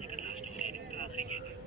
Second last हो गया, इसका आखिरी गेंद है।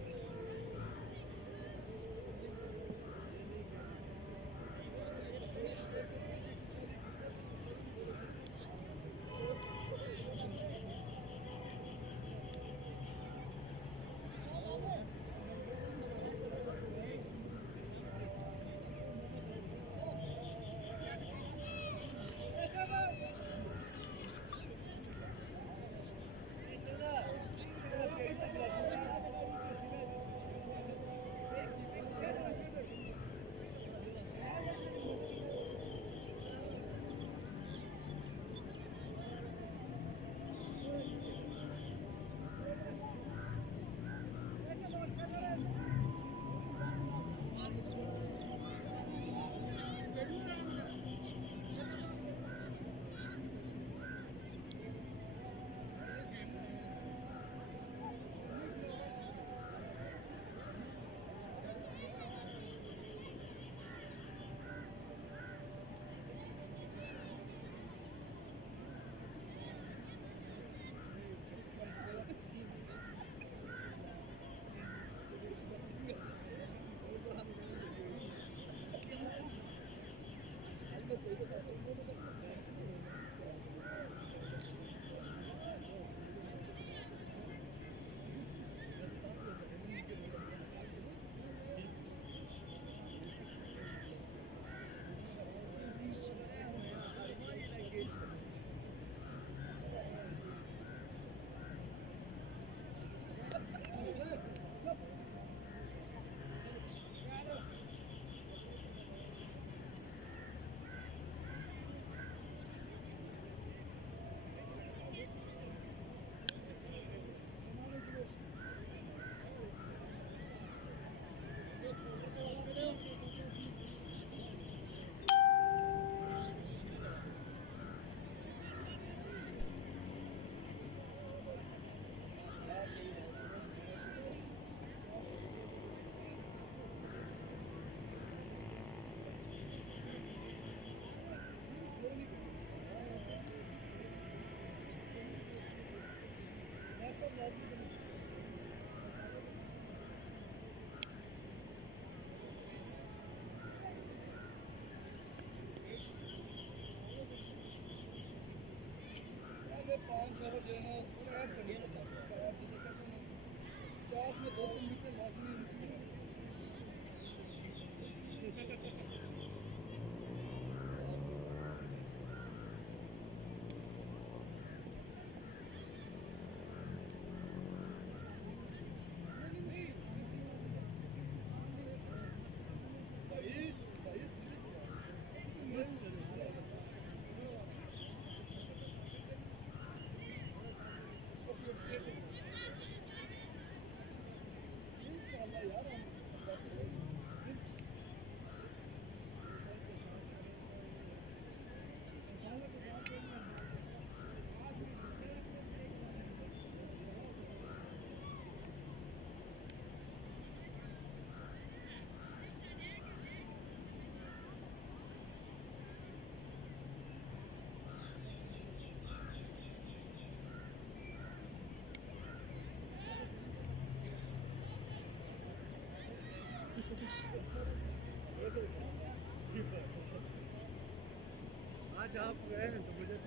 आज आप गए तो मुझे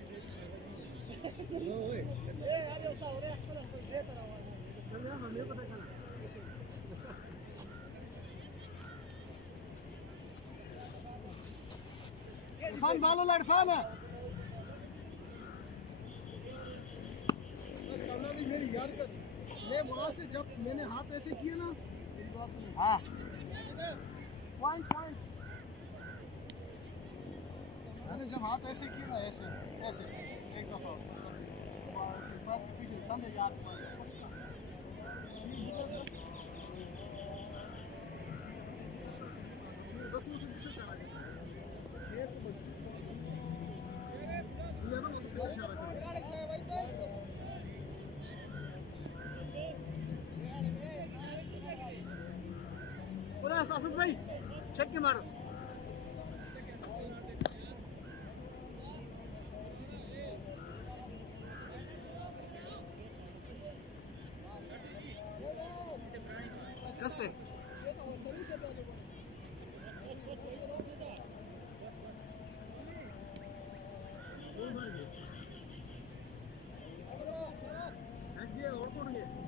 यार ऐसा हो रहा है हमको से तरह हमें पता चला इरफान बालो इरफान है बस करना भी मेरी यार कर मैं वहां से जब मैंने हाथ ऐसे किए ना मेरी बात सुनो हां पॉइंट पॉइंट मैंने जब हाथ ऐसे किए ना ऐसे ऐसे एक दफा तब पीछे सामने यार बस मुझे पीछे चला गया ये तो मुझे पीछे चला गया बोला सासद भाई चेक के मारो पीछे डालो और कौन है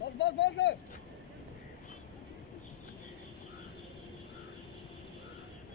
बस बस बस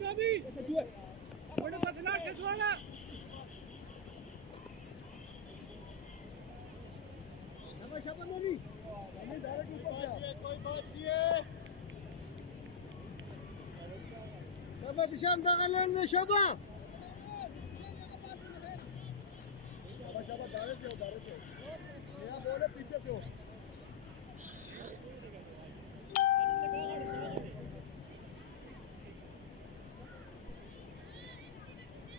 Nami! Essa due! Guarda essa flash, Suana! Shaba Nami! Nami direct ऊपर जा कोई बात नहीं है Shaba Disham दागलन में Shaba Shaba दारे से यहाँ बोले पीछे से हो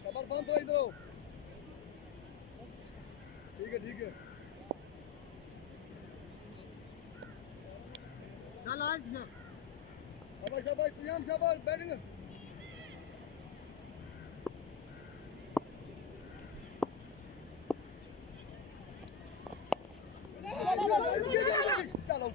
कबर फार्म तो इधर हो ठीक है चल आज शाबाश तैयार शाबाश बैठेंगे चलो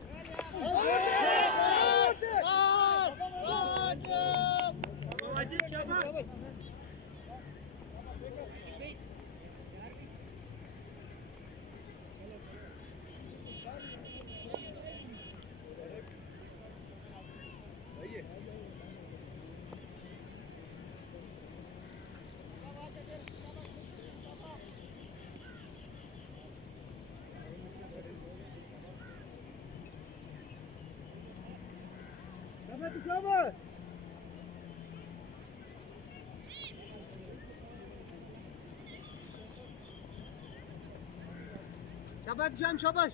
शाबाश शाम शाबाश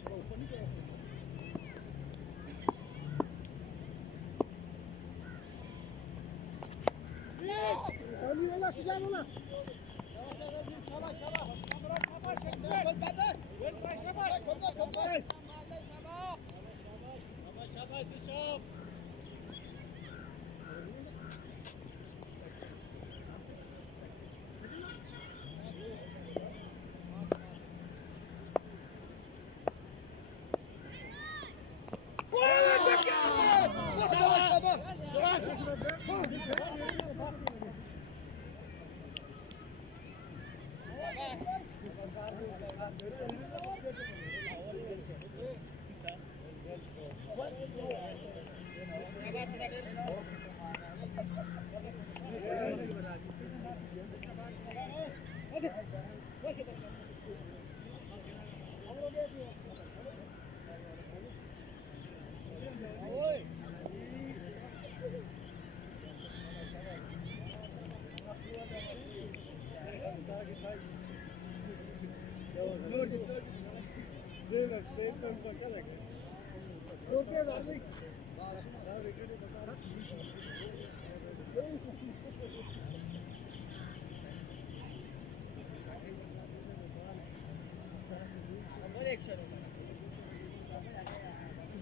स्कोर क्या है भाई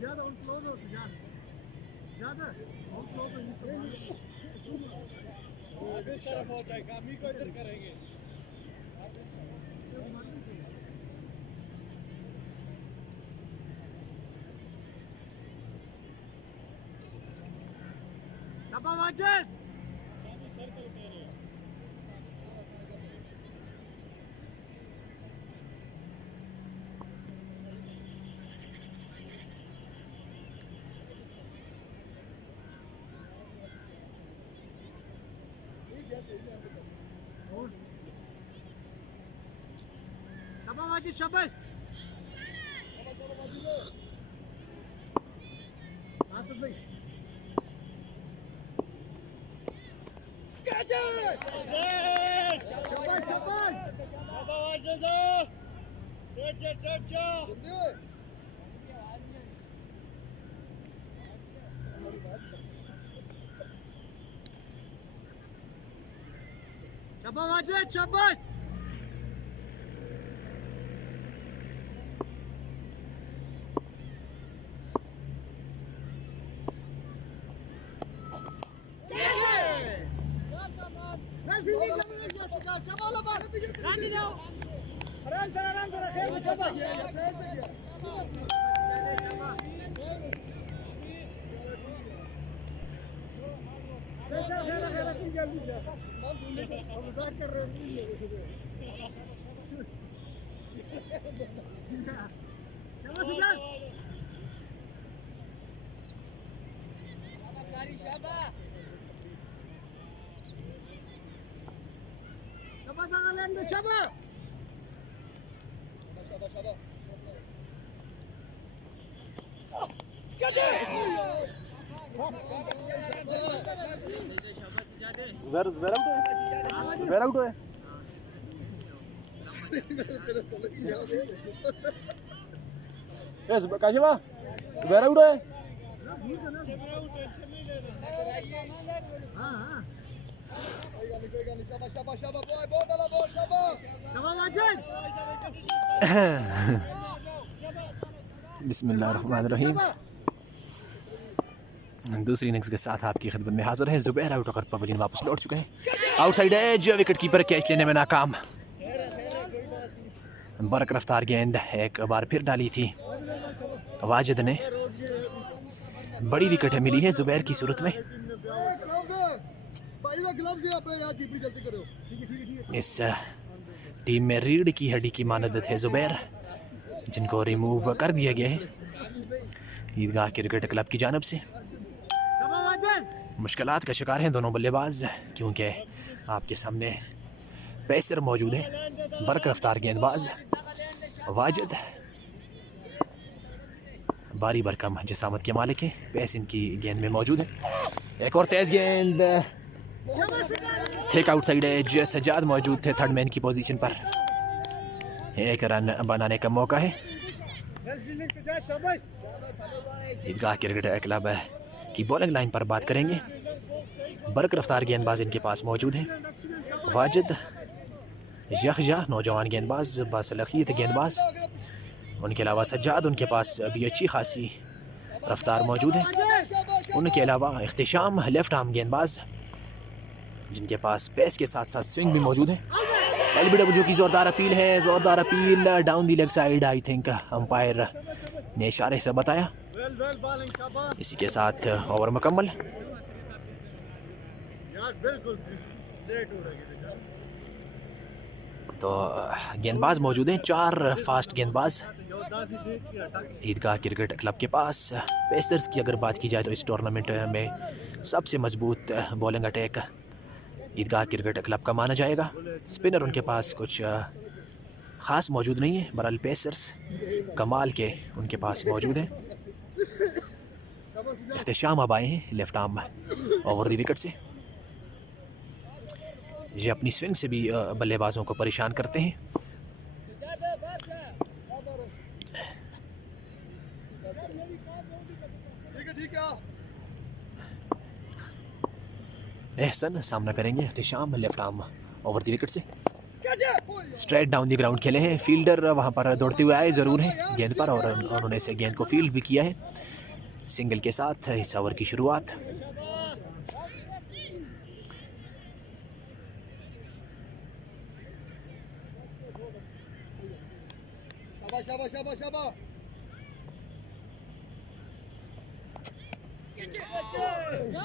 ज्यादा उन क्लोज हो ज्यादा उन क्लोज हो इस तरफ हो जाएगा हम ही को इधर करेंगे Watches! शाबाश आसिफ भाई शाबाश आराम से खैर शाबाश मजाक कर रहे Zubera out है काशिफा Zubera out है बिस्मिल्लाहिर्रहमानिर्रहीम। दूसरी इनिंग्स के साथ आपकी खिदमत में हाजिर है। जुबैर आउट होकर पवेलियन वापस लौट चुके हैं। Outside edge wicket keeper catch लेने में नाकाम। बरक रफ्तार गेंद एक बार फिर डाली थी वाजिद ने। बड़ी विकेट मिली है जुबैर की सूरत में। इस टीम में रीढ़ की हड्डी की मानद है जुबैर, जिनको रिमूव कर दिया गया है ईदगाह क्रिकेट क्लब की जानिब से। मुश्किलात का शिकार हैं दोनों बल्लेबाज, क्योंकि आपके सामने पेसर मौजूद है, बरक रफ्तार गेंदबाज वाजिद। भारी भरकम जसामत के मालिक हैं, पेस इनकी गेंद में मौजूद है। एक और तेज़ गेंद, थिक आउटसाइड एज, सज्जाद मौजूद थे थर्ड मैन की पोजीशन पर। एक रन बनाने का मौका है। ईदगाह क्रिकेट क्लब की बॉलिंग लाइन पर बात करेंगे। बरक रफ्तार गेंदबाज इनके पास मौजूद हैं। वाजिद यखजा नौजवान गेंदबाज, बासलाहियत गेंदबाज। उनके अलावा सज्जाद, उनके पास अभी अच्छी खासी रफ्तार मौजूद है। उनके अलावा इख्तिशाम लेफ्ट आर्म गेंदबाज, जिनके पास पेस के साथ साथ स्विंग भी मौजूद है। एलबीडब्ल्यू की ज़ोरदार अपील है, ज़ोरदार appeal down the leg side. I think umpire ने इशारे से बताया। इसी के साथ ओवर मुकम्मल। तो गेंदबाज मौजूद हैं, 4 फास्ट गेंदबाज ईदगाह क्रिकेट क्लब के पास। पेसर्स की अगर बात की जाए तो इस टूर्नामेंट में सबसे मजबूत बॉलिंग अटैक ईदगाह क्रिकेट क्लब का माना जाएगा। स्पिनर उनके पास कुछ ख़ास मौजूद नहीं है, बहरहाल पेसर्स कमाल के उनके पास मौजूद हैं। इख्तिशाम अब आए हैं left arm over the wicket से। ये अपनी स्विंग से भी बल्लेबाजों को परेशान करते हैं। एहसन सामना करेंगे Ikhtisham left arm over the wicket से। स्ट्रेट डाउन द ग्राउंड खेले हैं। फील्डर वहां पर दौड़ते हुए आए ज़रूर हैं गेंद पर, और उन्होंने इसे गेंद को फील्ड भी किया है सिंगल के साथ। इस ओवर की शुरुआत।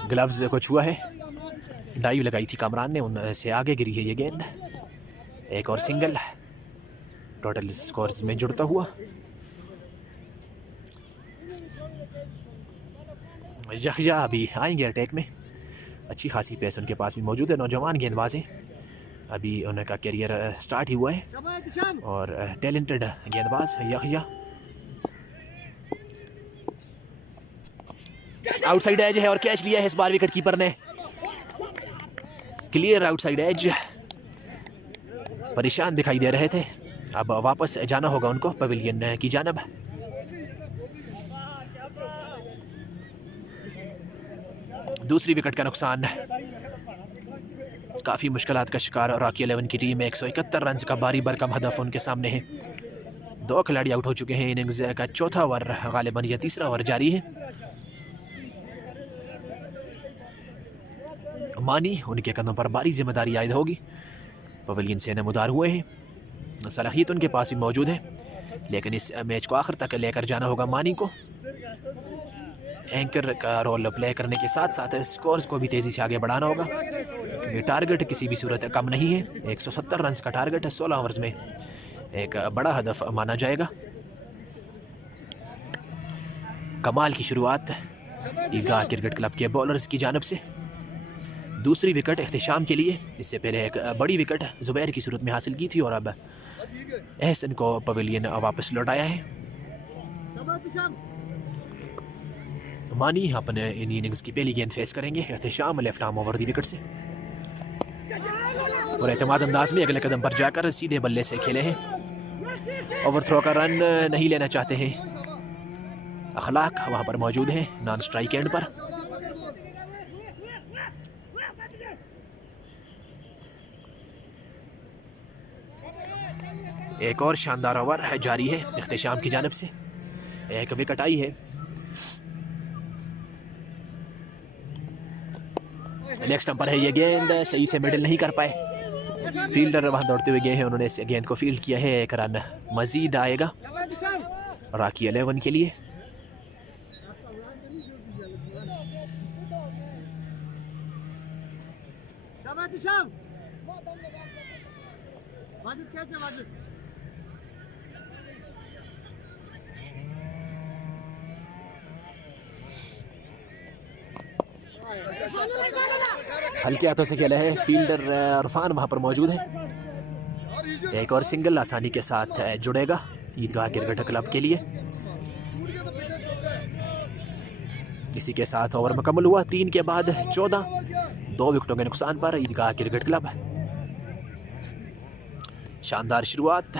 ग्लव्स को छुआ है, डाइव लगाई थी कामरान ने, उनसे आगे गिरी है ये गेंद। एक और सिंगल, टोटल स्कोर में जुड़ता हुआ। यहया अभी आएंगे अटैक में, अच्छी खासी पेस उनके पास भी मौजूद है। नौजवान गेंदबाज हैं, अभी उनका करियर स्टार्ट ही हुआ है और टैलेंटेड गेंदबाज यहया। आउटसाइड एज है और कैच लिया है इस बार विकेट कीपर ने। Clear outside edge. परेशान दिखाई दे रहे थे, अब वापस जाना होगा उनको पवेलियन की जानब। दूसरी विकेट का नुकसान। काफ़ी मुश्किलात का शिकार रॉकी 11 की टीम। 171 रन का भारी भरकम हदफ उनके सामने है। 2 खिलाड़ी आउट हो चुके हैं। इनिंग्स का चौथा ओवर गालिबन या तीसरा ओवर जारी है। मानी उनके कदमों पर भारी जिम्मेदारी आयद होगी। पवेलियन से नमदार हुए हैं, सलाहियत उनके पास भी मौजूद है, लेकिन इस मैच को आखिर तक लेकर जाना होगा मानी को। एंकर का रोल प्ले करने के साथ साथ स्कोर्स को भी तेज़ी से आगे बढ़ाना होगा। ये टारगेट किसी भी सूरत कम नहीं है। 170 रन का टारगेट है, 16 ओवर्स में एक बड़ा हदफ माना जाएगा। कमाल की शुरुआत ईदगाह क्रिकेट क्लब के बॉलर्स की जानब से। दूसरी विकेट इख्तिशाम के लिए। इससे पहले एक बड़ी विकेट जुबैर की सूरत में हासिल की थी और अब एहसन को पवेलियन वापस लौटाया है। मानी अपने इन इनिंग्स की पहली गेंद फेस करेंगे। Ikhtisham left arm over the wicket से और एतमाद अंदाज में अगले कदम पर जाकर सीधे बल्ले से खेले हैं। ओवर थ्रो का रन नहीं लेना चाहते हैं। अखलाक वहां पर मौजूद है नॉन स्ट्राइक एंड पर। एक और शानदार ओवर जारी है इख्तिशाम की जानिब से। एक विकेट आई है। लेग स्टंप पर है ये गेंद, सही से मिडल नहीं कर पाए। फील्डर वहां दौड़ते हुए गए हैं, उन्होंने इस गेंद को फील्ड किया है। एक रन मजीद आएगा रॉकी 11 के लिए। हल्के हाथों से खेला है। फील्डर इरफान वहां पर मौजूद है। एक और सिंगल आसानी के साथ जुड़ेगा ईदगाह क्रिकेट क्लब के लिए। इसी के साथ ओवर मुकम्मल हुआ। 3 के बाद 14, 2 विकेटों के नुकसान पर ईदगाह क्रिकेट क्लब। शानदार शुरुआत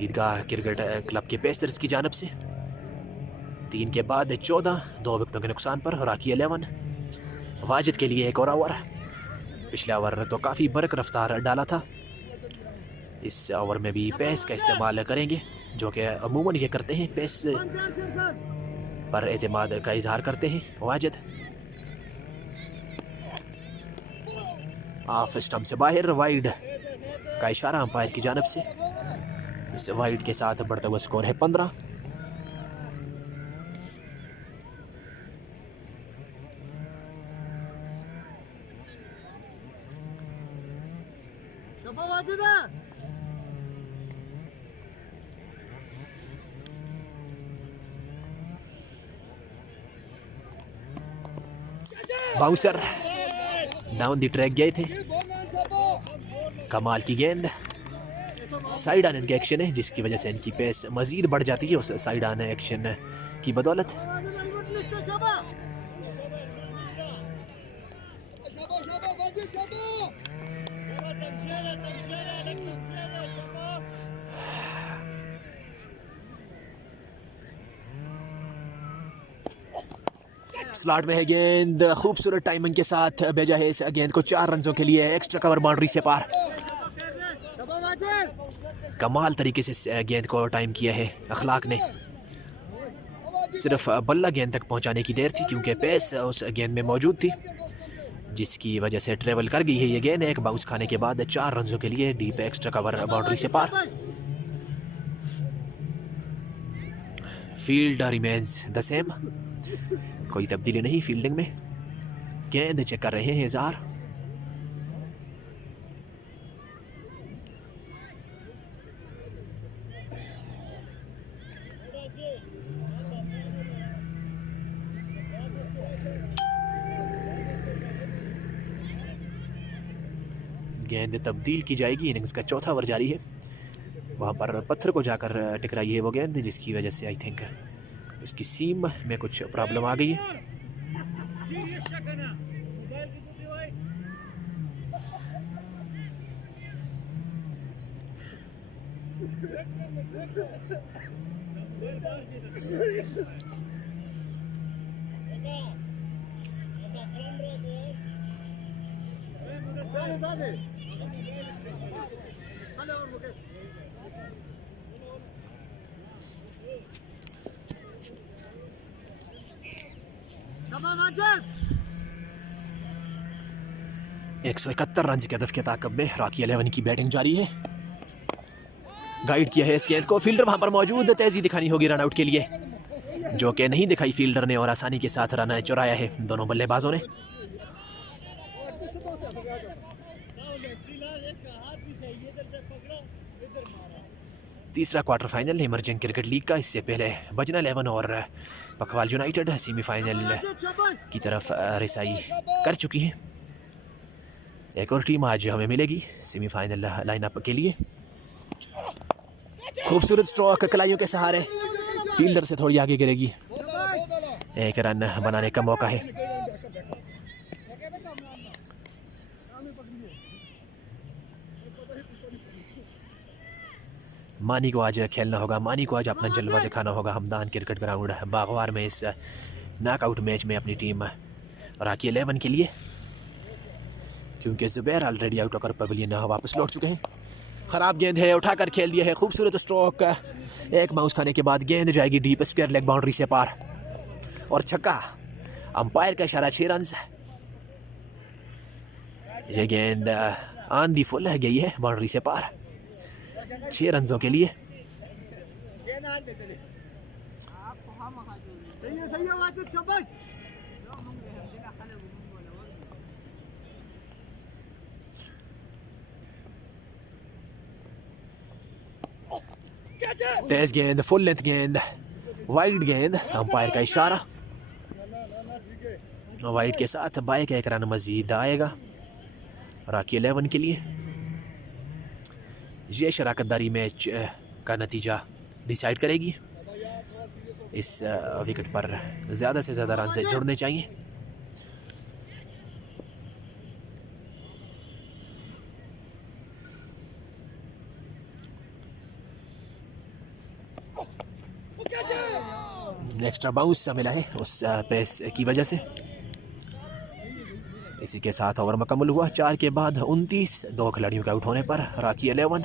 ईदगाह क्रिकेट क्लब के पेसर्स की जानिब से। 3 के बाद 14, 2 विकेटों के नुकसान पर राकी 11। वाजिद के लिए एक और ओवर। पिछले ओवर तो काफ़ी बरक रफ्तार डाला था, इस ओवर में भी पेस का इस्तेमाल करेंगे, जो कि अमूमन ये करते हैं, पेस पर एतमाद का इजहार करते हैं वाजिद। ऑफ स्टंप से बाहर, वाइड का इशारा अंपायर की जानिब से। इस वाइड के साथ बढ़ता हुआ स्कोर है 15। बाउंसर डाउन दी ट्रैक गए थे। कमाल की गेंद, साइड आन इनके एक्शन है, जिसकी वजह से इनकी पेस मजीद बढ़ जाती है उस साइड आन एक्शन की बदौलत। स्लॉट में है गेंद, खूबसूरत टाइमिंग के साथ भेजा है इस गेंद को 4 रनों के लिए। एक्स्ट्रा कवर बाउंड्री से पार। कमाल तरीके से इस गेंद को टाइम किया है अखलाक ने। सिर्फ बल्ला गेंद तक पहुंचाने की देर थी, क्योंकि पेस उस गेंद में मौजूद थी, जिसकी वजह से ट्रेवल कर गई है ये गेंद। एक बाउंस खाने के बाद 4 रनों के लिए डीप एक्स्ट्रा कवर बाउंड्री से पार। फील्ड रिमेन्स द सेम, कोई तब्दीली नहीं फील्डिंग में। गेंद चेक कर रहे हैं इजहार। गेंद तब्दील की जाएगी। इनिंग्स का चौथा ओवर जारी है। वहाँ पर पत्थर को जाकर टकराई है वो गेंद, जिसकी वजह से आई थिंक इसकी सीम में कुछ प्रॉब्लम आ गई है। एक 171 रन के हदफ के ताकब में राकी 11 की बैटिंग जारी है। गाइड किया है इस गेंद को, फील्डर वहां पर मौजूद। तेजी दिखानी होगी रन आउट के लिए, जो कि नहीं दिखाई फील्डर ने, और आसानी के साथ रन चुराया है दोनों बल्लेबाजों ने। तीसरा quarter final emerging cricket league का। इससे पहले बजना 11 और पखवाल यूनाइटेड सेमीफाइनल की तरफ रिसाई कर चुकी है। एक और टीम आज हमें मिलेगी सेमीफाइनल लाइनअप के लिए। खूबसूरत स्ट्रोक कलाइयों के सहारे, फील्डर से थोड़ी आगे गिरेगी। एक रन बनाने का मौका है। मानी को आज खेलना होगा, मानी को आज अपना जलवा दिखाना होगा हमदान क्रिकेट ग्राउंड बागवार में इस नॉकआउट मैच में अपनी टीम राकी 11 के लिए, क्योंकि जुबैर ऑलरेडी आउट होकर पवेलियन वापस लौट चुके हैं। ख़राब गेंद है, उठाकर खेल दिया है। खूबसूरत स्ट्रोक, एक माउस खाने के बाद गेंद जाएगी डीप स्क्वायर लेग बाउंड्री से पार और छक्का। अंपायर का इशारा 6 रन। ये गेंद ऑन दी फुल गई है बाउंड्री से पार 6 रनों के लिए। तेज गेंद, फुल लेंथ गेंद, वाइड गेंद। अंपायर का इशारा, वाइड के साथ बाइक 1 रन मजीद आएगा राकी 11 के लिए। ये शराकतदारी मैच का नतीजा डिसाइड करेगी। इस विकेट पर ज़्यादा से ज़्यादा रन से जुड़ने चाहिए। एक्स्ट्रा बाउंस मिला है उस पेस की वजह से। इसी के साथ ओवर मुकम्मल हुआ। 4 के बाद 29, 2 खिलाड़ियों के आउट होने पर राकी 11।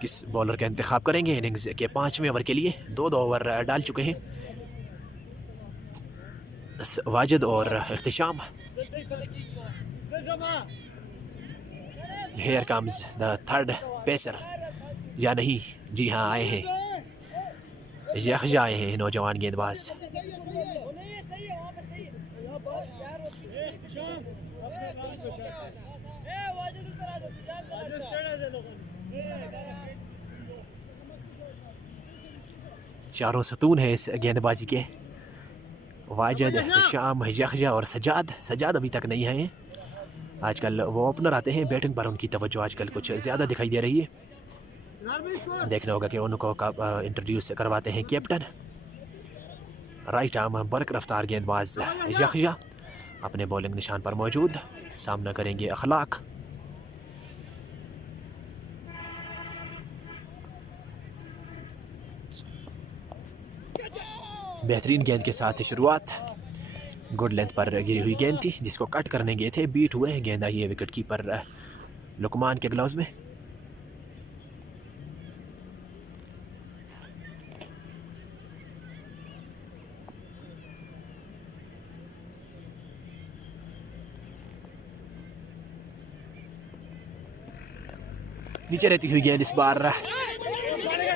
किस बॉलर का इंतखाब करेंगे इनिंग्स के 5वें ओवर के लिए? 2 ओवर डाल चुके हैं वाजिद और इख्तिशाम। Here comes the third pacer, या नहीं, जी हाँ आए हैं, यखजा आए हैं नौजवान गेंदबाज। चारों सतून है इस गेंदबाजी के, वाजिद, इख्तिशाम, यखजा और सजाद अभी तक नहीं है। आजकल वो ओपनर आते हैं, बैटिंग पर उनकी तवज्जो आजकल कुछ ज़्यादा दिखाई दे रही है। देखना होगा कि उनको कब इंट्रोड्यूस करवाते हैं कैप्टन। राइट आर्म बरक रफ्तार गेंदबाज यखजा अपने बॉलिंग निशान पर मौजूद, सामना करेंगे अखलाक। बेहतरीन गेंद के साथ शुरुआत, गुड लेंथ पर गिरी हुई गेंद थी जिसको कट करने गए थे, बीट हुए, गेंद आई है विकेट कीपर लुकमान के ग्लव्स में। नीचे रहती हुई गेंद इस बार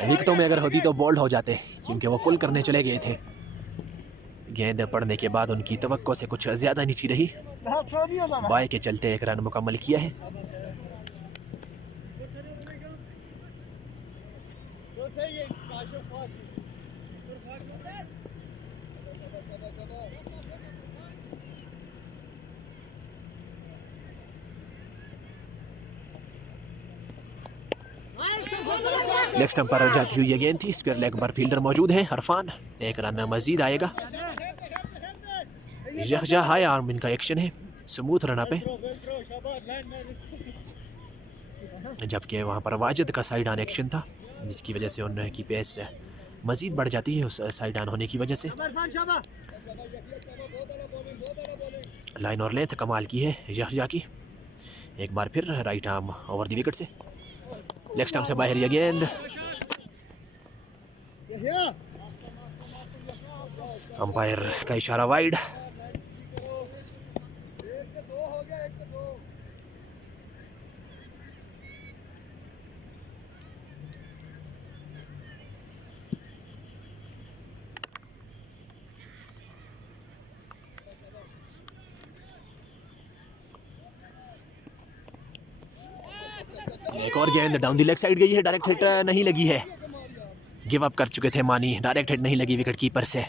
विकेटों में अगर होती तो बोल्ड हो जाते, क्योंकि वो पुल करने चले गए थे। गेंद पड़ने के बाद उनकी तवक्को से कुछ ज़्यादा नीची रही, बाय के चलते 1 रन मुकम्मल किया है। लेग स्टंप पर जाती हुई ये गेंद थी, स्क्वायर लेग पर फील्डर मौजूद है अरफान, 1 रन मजीद आएगा। यखजा हाई आर्म इनका एक्शन है, स्मूथ रन पे, जबकि वहाँ पर वाजिद का साइड ऑन एक्शन था जिसकी वजह से उनकी पेस मजीद बढ़ जाती है उस साइड ऑन होने की वजह से। लाइन और लेंथ कमाल की है यखजा की। एक बार फिर right arm over the wicket से, लेग स्टंप से बाहर यह गेंद, अंपायर का इशारा वाइड। एक और गेंद डाउन दी लेग साइड गई है, डायरेक्ट हिट नहीं लगी है, गिव अप कर चुके थे मानी, डायरेक्ट हिट नहीं लगी विकेट कीपर से।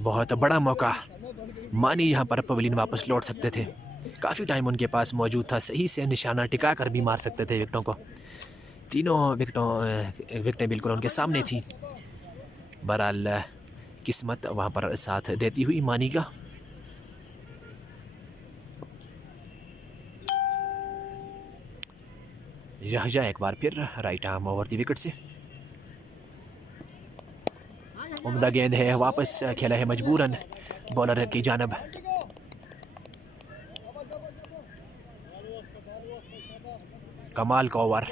बहुत बड़ा मौका, मानी यहाँ पर पवेलियन वापस लौट सकते थे, काफ़ी टाइम उनके पास मौजूद था, सही से निशाना टिका कर भी मार सकते थे विकेटों को। तीनों विकेटें बिल्कुल उनके सामने थी। बहरहाल किस्मत वहाँ पर साथ देती हुई मानी का। यहजा एक बार फिर right arm over the wicket से, उम्दा गेंद है, वापस खेला है मजबूरन बॉलर की जानब। कमाल का ओवर,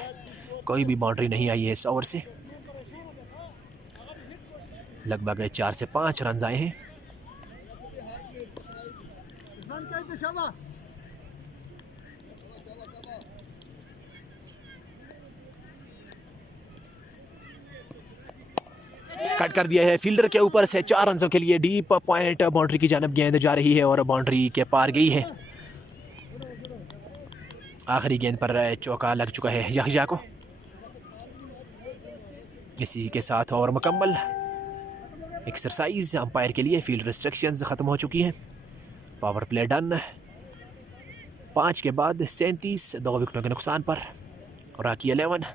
कोई भी बाउंड्री नहीं आई है इस ओवर से, लगभग 4 से 5 रन आए हैं। कट कर दिया है फील्डर के ऊपर से, 4 रनों के लिए डीप पॉइंट बाउंड्री की जानब गेंद जा रही है और बाउंड्री के पार गई है। आखिरी गेंद पर चौका लग चुका है यहजा को। इसी के साथ ओवर मुकम्मल। एक्सरसाइज अंपायर के लिए फील्ड रिस्ट्रिक्शंस ख़त्म हो चुकी हैं। Power play done. 5 के बाद 37 2 विकेटों के नुकसान पर राकी 11।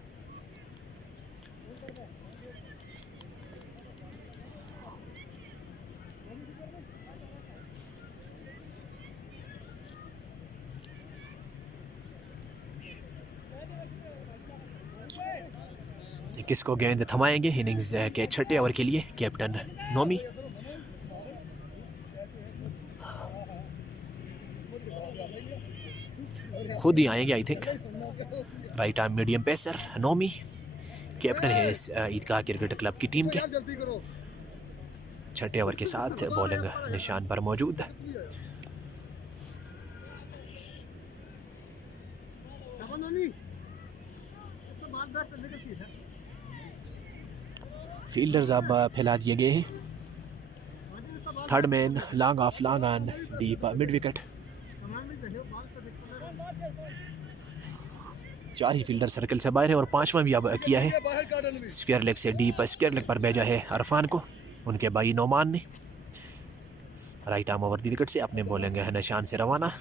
किसको गेंद थमाएंगे इनिंग्स के छठे ओवर के लिए? कैप्टन नोमी। खुद ही आएंगे I think. Right arm medium pacer Nomi captain है इस ईदगाह क्रिकेट क्लब की टीम के। छठे ओवर के साथ बॉलिंग निशान पर मौजूद। फील्डर्स अब फैला दिए गए हैं। Third man long off long on deep mid wicket. 4 he fielder circle से बाहर है और 5वां भी अब किया है। स्क्वायर लेग से डीप स्क्वायर लेग पर भेजा है अरफान को उनके भाई नोमान ने। Right arm over the wicket से अपने बॉलिंग निशान से रवाना।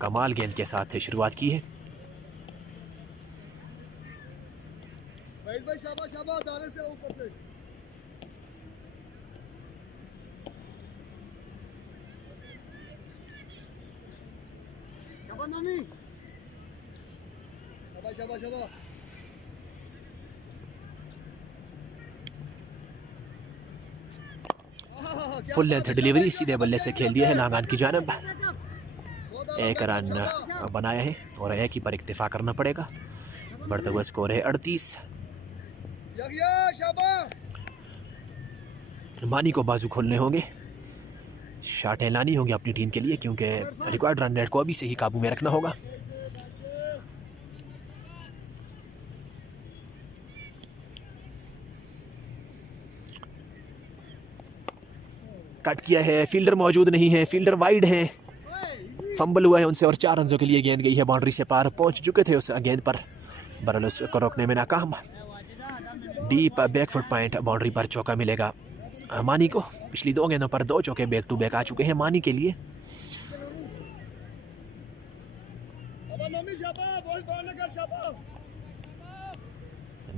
कमाल गेंद के साथ शुरुआत की है। फुल लेंथ डिलीवरी सीधे बल्ले से खेल दिया है लांगान की जानब। 1 रन बनाया है और 1 ही पर इक्तिफा करना पड़ेगा। बढ़ता हुआ स्कोर है 38। मानी को बाजू खोलने होंगे, शॉटें लानी होंगी अपनी टीम के लिए क्योंकि रिक्वायर्ड रन रेट को अभी से ही काबू में रखना होगा। कट किया है, फील्डर मौजूद नहीं है, फील्डर वाइड है, फंबल हुआ है उनसे और 4 रनों के लिए गेंद गई है बाउंड्री से पार। पहुंच चुके थे उस गेंद पर, बहरहाल उसको रोकने में नाकाम। डीप बैकफुट पॉइंट बाउंड्री पर चौका मिलेगा मानी को। पिछली 2 गेंदों पर 2 चौके बैक टू बैक आ चुके हैं मानी के लिए।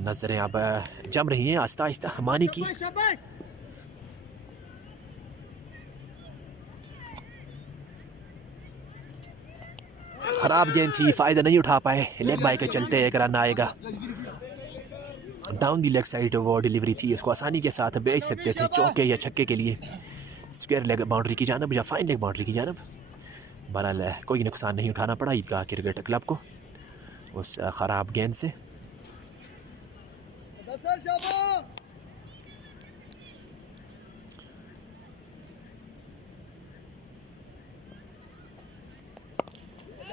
नजरें अब जम रही हैं आहिस्ता आहिस्ता मानी की। खराब गेंद थी, फायदा नहीं उठा पाए। लेग बाय के चलते 1 रन आएगा। डाउन दी लेग साइड वो डिलीवरी थी, उसको आसानी के साथ बेच सकते थे चौके या छक्के के लिए, स्क्वायर लेग बाउंड्री की जानब या फाइन लेग बाउंड्री की जानब। बहरहाल कोई नुकसान नहीं उठाना पड़ा ईदगाह क्रिकेट क्लब को उस ख़राब गेंद से।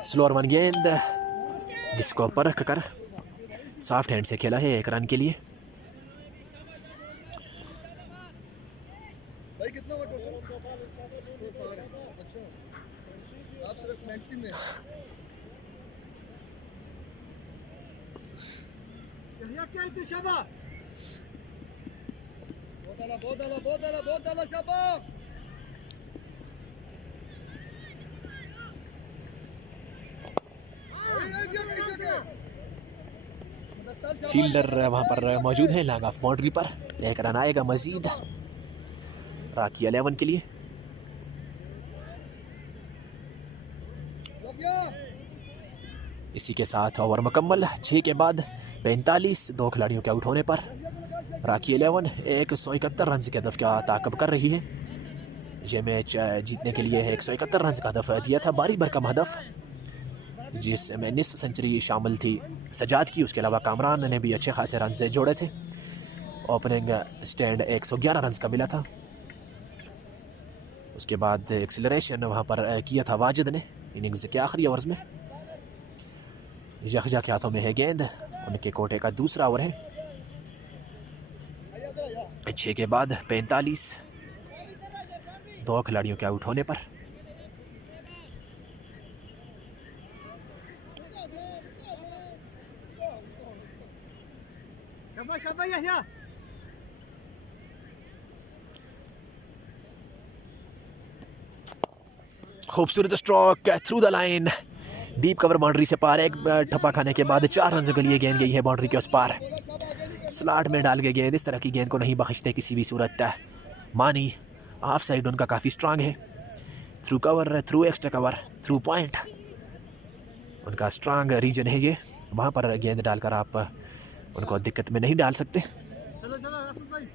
स्लोअर वन गेंद जिसको परख कर सॉफ्ट हैंड से खेला है 1 रन के लिए। भाई कितना हुआ टोटल? अच्छा, आप सिर्फ 90 में। क्या इतनी शाबा? बहुत आला शाबा। फील्डर वहां पर मौजूद है लॉन्ग ऑफ बाउंड्री पर। 1 रन आएगा मजीद राकी 11 के लिए। इसी के साथ ओवर मुकम्मल। 6 के बाद 45 2 खिलाड़ियों के आउट होने पर राकी 11 171 रन के हदफ का ताकब कर रही है। ये मैच जीतने के लिए 171 रन का हदफ दिया था, बारी भरकम हदफ जिसमें निस्फ सेंचुरी शामिल थी सजाद की। उसके अलावा कामरान ने भी अच्छे खासे रन जोड़े थे। ओपनिंग स्टैंड 111 रन का मिला था। उसके बाद एक्सीलरेशन वहाँ पर किया था वाजिद ने इनिंग्स के आखिरी ओवर्स में। यखजा के हाथों में है गेंद, उनके कोटे का दूसरा ओवर है। 6 के बाद 45 2 खिलाड़ियों के आउट होने पर खूबसूरत stroke through the line, deep cover boundary से पार। एक ठप्पा खाने के बाद 4 रन के लिए गेंद गई है बाउंड्री के उस पार। स्लॉट में डाल के गेंद, इस तरह की गेंद को नहीं बख्शते किसी भी सूरत। मानी ऑफ साइड उनका काफ़ी स्ट्रांग है, through cover, through extra cover, through point उनका स्ट्रांग रीजन है ये। वहाँ पर गेंद डालकर आप उनको दिक्कत में नहीं डाल सकते। चलो चलो असद भाई,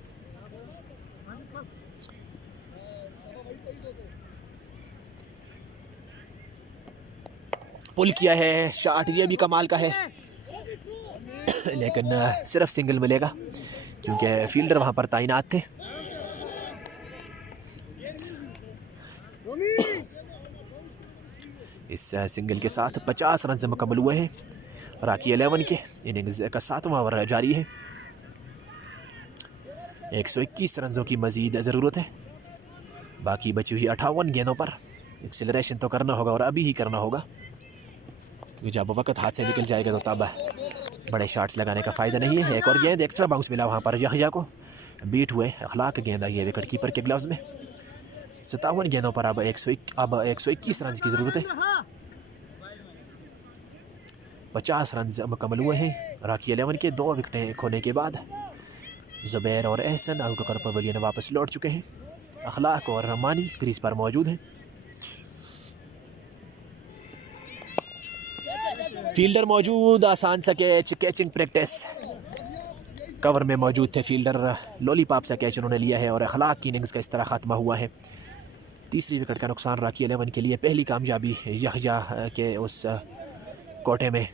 पुल किया है शॉट, ये भी कमाल का है लेकिन सिर्फ सिंगल मिलेगा क्योंकि फील्डर वहाँ पर तैनात थे। इस सिंगल के साथ 50 रन मुकम्मल हुए हैं। राकी 11 के इनिंग्स का 7वां ओवर जारी है। 121 रनों की मज़ीद ज़रूरत है। बाकी बची हुई 58 गेंदों पर एक्सेलरेशन तो करना होगा और अभी ही करना होगा, क्योंकि जब वक्त हाथ से निकल जाएगा तो तब बड़े शॉट्स लगाने का फ़ायदा नहीं है। एक और गेंद, एक्स्ट्रा बाउंस मिला वहाँ पर यहया को, बीट हुए। अखलाक गेंद आई है विकेट कीपर के ग्लव्स में। 57 गेंदों पर अब 121 रन की ज़रूरत है। 50 रन मुकम्मल हुए हैं राकी 11 के। 2 विकेटें खोने के बाद ज़ुबैर और एहसन आउट होकर पवेलियन वापस लौट चुके हैं। अखलाक और रमानी क्रीज पर मौजूद हैं। फील्डर मौजूद, आसान सा कैच, कैचिंग प्रैक्टिस। कवर में मौजूद थे फील्डर, लॉलीपॉप सा कैच उन्होंने लिया है और अखलाक की इनिंग्स का इस तरह ख़त्मा हुआ है। तीसरी विकेट का नुकसान राकी 11 के लिए। पहली कामयाबी यहया के उस कोटे में।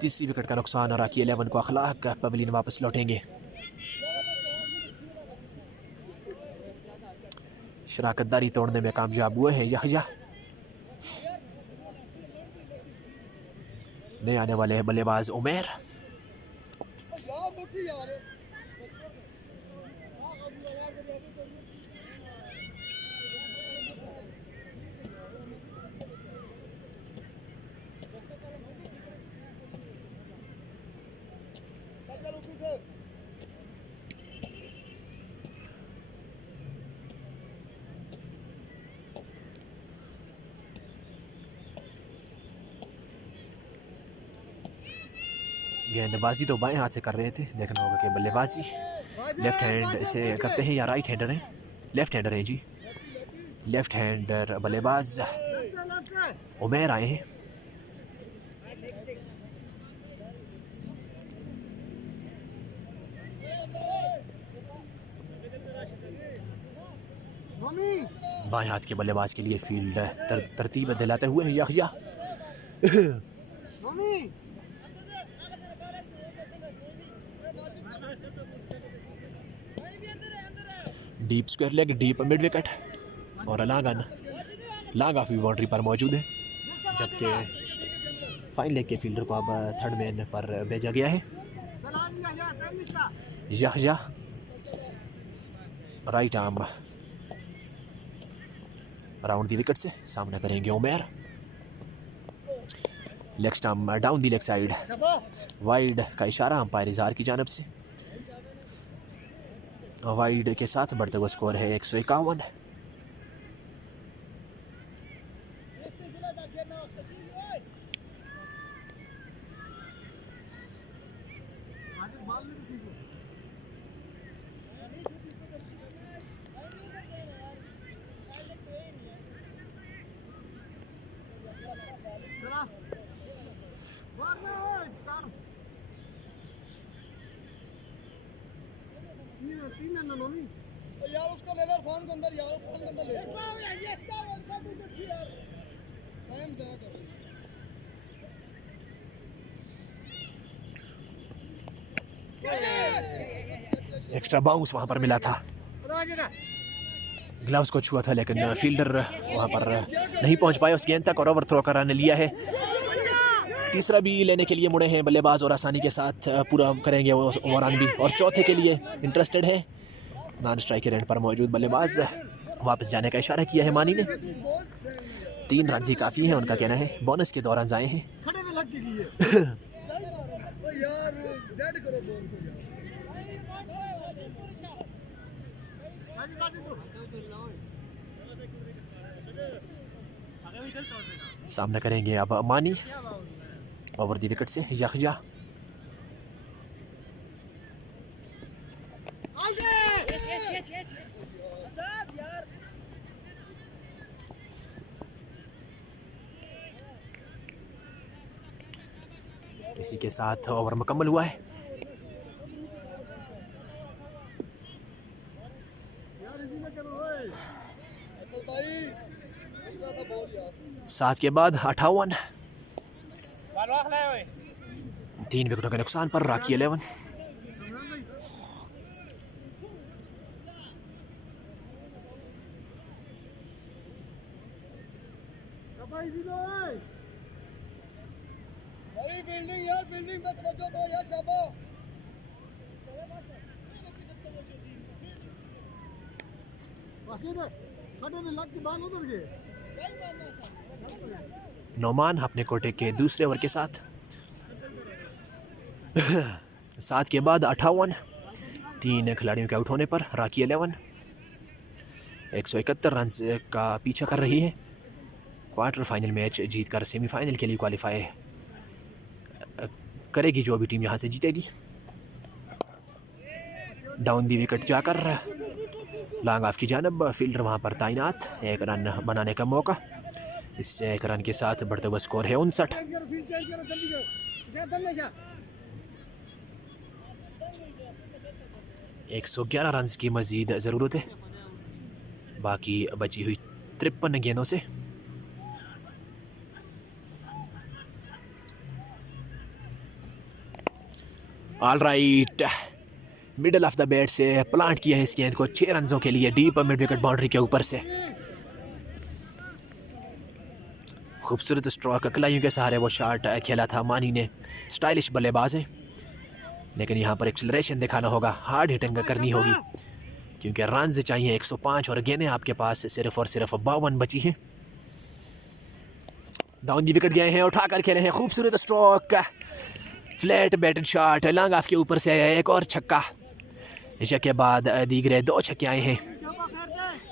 तीसरी विकेट का नुकसान राकी 11 को। अखलाक पवेलियन वापस लौटेंगे। शराकतदारी तोड़ने में कामयाब हुए हैं यहया। नए आने वाले हैं बल्लेबाज उमेर। गेंदबाजी तो बाएं हाथ से कर रहे थे, देखना होगा कि बल्लेबाजी लेफ्ट हैंड से करते हैं या राइट हैंडर हैं। लेफ्ट हैंडर हैं जी, लेफ्ट हैंडर बल्लेबाज उमेर आए हैं। बाएं हाथ के बल्लेबाज के लिए फील्ड तरतीब दिलाते हुए यहया। Deep square leg, deep mid wicket और लॉन्ग ऑफ बाउंड्री पर मौजूद है। जबकि फाइन लेग के फील्डर को अब थर्ड मैन पर भेजा गया है। Yahya right arm round the wicket से सामना करेंगे Umer. Leg stump down the leg side, wide का इशारा अंपायर इजहार की जानब से। वाइड के साथ बढ़ते हुए स्कोर है 151। यार उसको ले लो फोन के अंदर, यार फोन के अंदर ले ये está वर्षा बहुत अच्छी यार, टाइम जाया कर। एक्स्ट्रा बाउंस वहां पर मिला था, ग्लव्स को छुआ था लेकिन फील्डर वहां पर नहीं पहुंच पाया उस गेंद तक और ओवर थ्रो कराने लिया है। तीसरा भी लेने के लिए मुड़े हैं बल्लेबाज और आसानी के साथ पूरा करेंगे वो ओवरऑन भी। और चौथे के लिए इंटरेस्टेड है, नॉन स्ट्राइकर एंड पर मौजूद बल्लेबाज। वापस जाने का इशारा किया है मानी ने। 3 रन ही काफ़ी है उनका कहना है। बोनस के दौरान आए हैं। खड़े में लग गई है यार, डेड करो बॉल को यार। सामना करेंगे अब मानी ओवर द विकेट से यखजा। इसी के साथ ओवर मुकम्मल हुआ है। सात के बाद 58, 3 विकेटों के नुकसान पर राकी 11। बिल्डिंग यार, बिल्डिंग पे तवज्जो दो यार शाबाश। खड़े में लग के बाल उधर गए। नोमान अपने कोटे के दूसरे ओवर के साथ 7 के बाद 58, 3 खिलाड़ियों के आउट होने पर राकी 11 171 रन का पीछा कर रही है। क्वार्टर फाइनल मैच जीतकर सेमीफाइनल के लिए क्वालिफाई करेगी जो भी टीम यहां से जीतेगी। डाउन दी विकेट जाकर लॉन्ग ऑफ की जानब, फील्डर वहां पर तैनात, 1 रन बनाने का मौका। इस 1 रन के साथ बढ़ते हुए स्कोर है 59। 111 रन की मजीद ज़रूरत है बाकी बची हुई 53 गेंदों से। All right, middle of the bat से प्लांट किया है इस गेंद को 6 रनों के लिए डीप मिड विकेट बाउंड्री के ऊपर से। खूबसूरत स्ट्रोक, कलाइयों के सहारे वो शॉट खेला था मानी ने। स्टाइलिश बल्लेबाज है लेकिन यहाँ पर एक्सेलरेशन दिखाना होगा, हार्ड हिटिंग करनी होगी क्योंकि रन चाहिए 105 और गेंदें आपके पास सिर्फ और सिर्फ 52 बची हैं। डाउन दी विकेट गए हैं, उठाकर खेले हैं, खूबसूरत stroke, flat batted shot, long off के ऊपर से आया एक और छक्का। इसके बाद दीगरे 2 छक्के आए हैं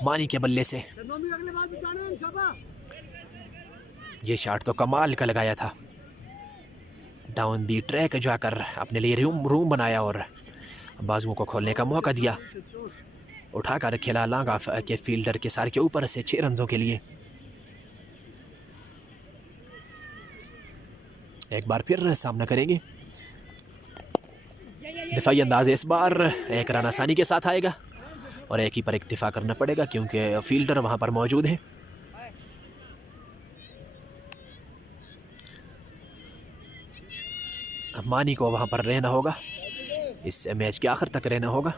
मानी के बल्ले से। ये शॉट तो कमाल का लगाया था, डाउन दी ट्रैक जाकर अपने लिए रूम बनाया और बाजुओं को खोलने का मौका दिया। उठाकर खेला लॉन्ग ऑफ के फील्डर के सार के ऊपर से 6 रनों के लिए। एक बार फिर सामना करेंगे, दिफाई अंदाज इस बार 1 रन आसानी के साथ आएगा और एक ही पर इक्तिफा करना पड़ेगा क्योंकि फील्डर वहां पर मौजूद है। मानी को वहां पर रहना होगा, इस मैच के आखिर तक रहना होगा।